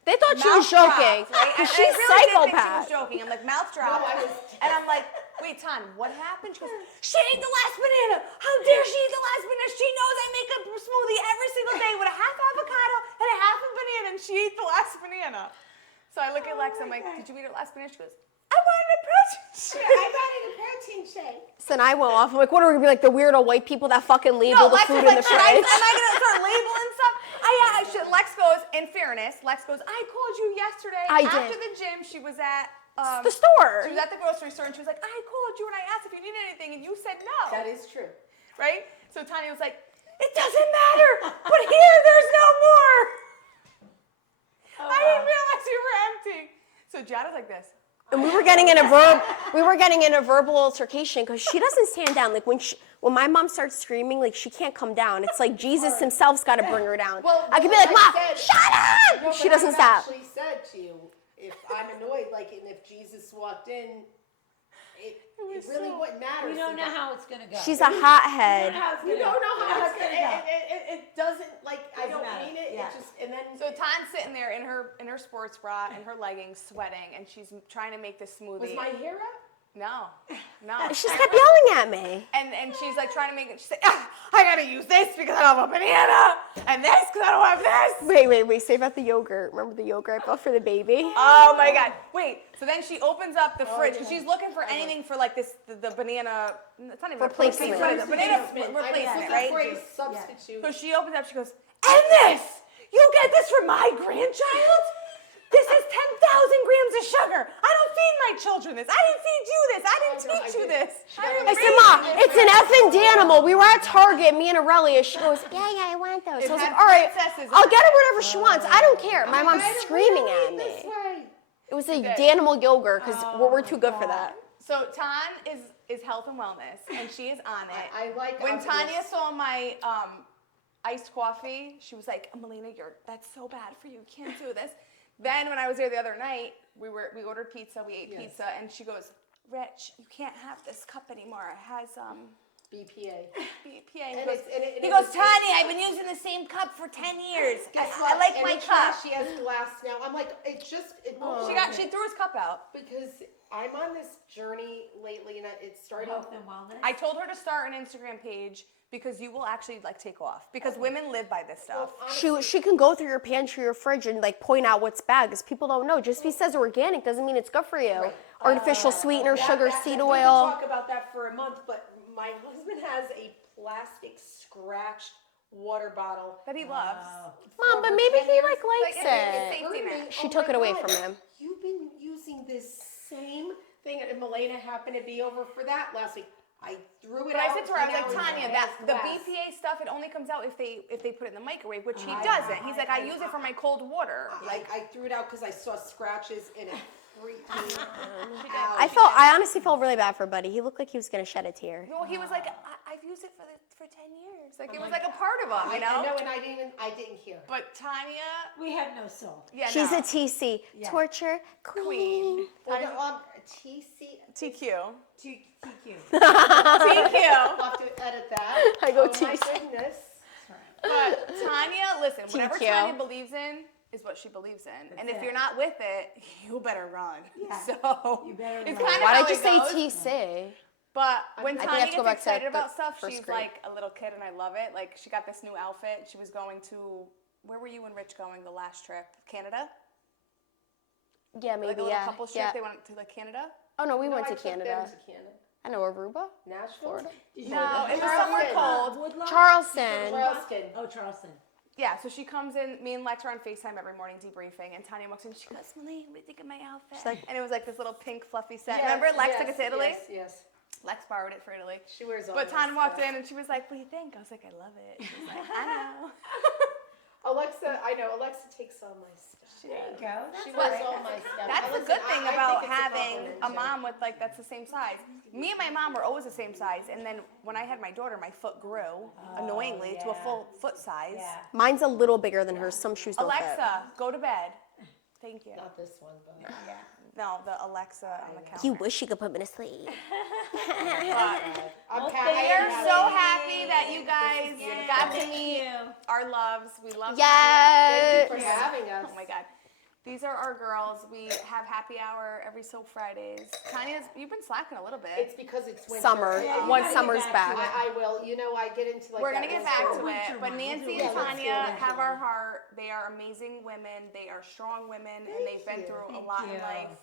They thought she mouth was joking. dropped, right? Because I she's really did think she was psychopath. joking. I'm like, mouth dropped. I was- And I'm like, wait, Tan, what happened? She goes, she ate the last banana. How dare she eat the last banana? She knows I make a smoothie every single day with a half avocado and a half a banana, and she ate the last banana. So I look at Lex, I'm like, did you eat her last banana? She goes, I wanted a protein shake. I wanted a protein shake. So then I went off. I'm like, what are we gonna be like the weirdo white people that fucking label the Lex food was in like, the am I fridge? gonna start labeling stuff? Lex goes, in fairness, Lex goes, I called you yesterday I after did. the gym. She was at The store. She was at the grocery store and she was like, I called you and I asked if you needed anything and you said no. That is true. Right? So Tanya was like, it doesn't matter, but here there's no more. I didn't realize you were empty. So Giada's like this. And we were getting in a verbal altercation because she doesn't stand down. Like when my mom starts screaming, like she can't come down. It's like Jesus himself's got to bring her down. I could be like, Mom, shut up! No, She but doesn't I've stop. actually said to you, if I'm annoyed, like, and if Jesus walked in, it really wouldn't matter. We don't know how it's gonna go. She's a hothead. You don't know how it's gonna gonna go. It doesn't, like, I don't matter. mean it. Yeah. It just, and then. So Tan's sitting there in her sports bra and her leggings, sweating, and she's trying to make this smoothie. Was my hair up? No. She just kept yelling at me. And she's like trying to make it. She's like, I gotta use this because I don't have a banana, and this because I don't have this. Wait. Say about the yogurt. Remember the yogurt I bought for the baby? Oh my God. Wait. So then she opens up the fridge because she's looking for anything for like this, the banana. It's not even Replacement. A protein, banana I'm replacement, looking for right? a substitute. So she opens up. She goes, and this. You get this for my grandchild? This is 10,000 grams of sugar. I don't feed my children this. I didn't feed you this. I didn't teach you this. I said, Mom, it's an effing Danimal. We were at Target, me and Aurelia. She goes, yeah, I want those. So I was like, all right, I'll get her whatever she wants. I don't care. My mom's screaming at me. It was a Danimal yogurt because we're too good for that. So Tan is health and wellness, and she is on it. I like when optimists. Tanya saw my iced coffee, she was like, Milena, that's so bad for you. You can't do this. Then when I was there the other night, we ordered pizza, we ate pizza, and she goes, Rich, you can't have this cup anymore. It has BPA. BPA. And He goes, Tanya, I've been using the same cup for 10 years. I like my cup. She has glass now. I'm like, it's just, it won't. She threw his cup out. Because I'm on this journey lately, and it started. Health and wellness. I told her to start an Instagram page because you will actually like take off because women live by this stuff. She can go through your pantry or fridge and like point out what's bad because people don't know. Just because it says organic doesn't mean it's good for you. Right. Artificial sweetener, sugar, seed We could oil. talk about that for a month, but my husband has a plastic scratched water bottle. That he loves. Mom, but maybe he like likes Like, it. it's safety net. She took it away from him. You've been using this same thing, and Milena happened to be over for that last week. I threw it But out. I said to her, I was like, 3 hours Tonya, and that asked the Wes. BPA stuff, it only comes out if they put it in the microwave, which he doesn't. He's like, I use it for my cold water. I threw it out because I saw scratches and it freaked me out. I honestly felt really bad for Buddy. He looked like he was gonna shed a tear. Well, he was like, I've used it for 10 years. Like, it was like a part of him, you know? I know, and I didn't hear. But Tonya, We have no soul. yeah, She's no. a TC, torture queen. TC. TQ. TQ. TQ. I'll have to edit that. I go My TC. goodness. But Tanya, listen, whatever TQ. Tanya believes in is what she believes in. And if you're not with it, you better run. Yeah. So You better it's run. kind of Why how did you it say goes. TC? But when I think I Tanya have to go gets back to excited the about stuff, first she's grade. like a little kid, and I love it. Like, she got this new outfit. She was going to, where were you and Rich going the last trip? Canada? Yeah, maybe. Like a little Yeah. couples trip. Yeah. They went to like Canada. Oh no, we No, went I to took them Canada. to Canada. I know Aruba, Nashville? Florida, No, it was Charleston. somewhere cold. Woodlawn? Charleston. Charleston. Oh, Charleston. Yeah, so she comes in, me and Lex are on FaceTime every morning debriefing, and Tanya walks in, she goes, Milene, what do you think of my outfit? And it was like this little pink fluffy set. Remember Lex took it to Italy? Yes. Lex borrowed it for Italy. She wears all But this Tanya walked stuff. in and she was like, what do you think? I was like, I love it. She was like, I know. Alexa, I know. Alexa takes all my stuff. There you go. She That's wears all all right. my stuff. That's the Listen, good thing I about think it's a having compliment, a too. mom with like that's the same size. Me and my mom were always the same size, and then when I had my daughter, my foot grew annoyingly to a yeah. full foot size. Yeah. Mine's a little bigger than hers. Some shoes don't fit. Alexa, go to bed. Thank you. Not this one, but. No, the Alexa on the counter. You wish you could put me to sleep. I'm We happy. are so happy that you guys got to meet you. our loves. We love Yes. Thank you for having us. Oh my God. These are our girls. We have happy hour every so Fridays. Tanya's, you've been slacking a little bit. It's because it's winter. Summer. Yeah, you Once gotta summer's get back to back. I will. You know, I get into like. We're that gonna get winter- back to winter it, but one. Nancy We'll and do it. Let's do Tanya winter have one. our heart. They are amazing women. They are strong women, and they've been you. through a Thank lot in you. life.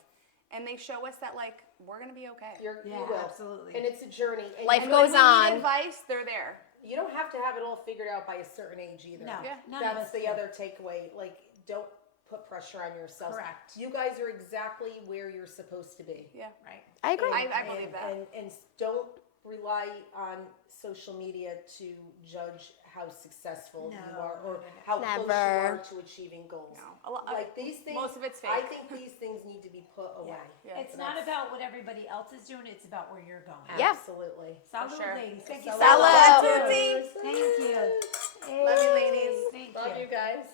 And they show us that like we're gonna be okay. You Yeah, will. absolutely. And it's a journey. And Life And goes when we on. need advice, they're there. You don't have to have it all figured out by a certain age either. No, Yeah. none of That's us the do. other takeaway. Like, don't put pressure on yourselves. Correct. You guys are exactly where you're supposed to be. Yeah. Right. I agree. I believe that. And don't rely on social media to judge how successful you No, are or no. how close you Never. are to achieving goals. No. A lot, Like these things, most of it's fake. I think these things need to be put away. Yeah. It's not about what everybody else is doing, it's about where you're going. Yeah. Absolutely. Salud, sure. ladies. Thank you Salud. so much. Salud. Tutti. Thank you. Love you, ladies. Thank Love you guys.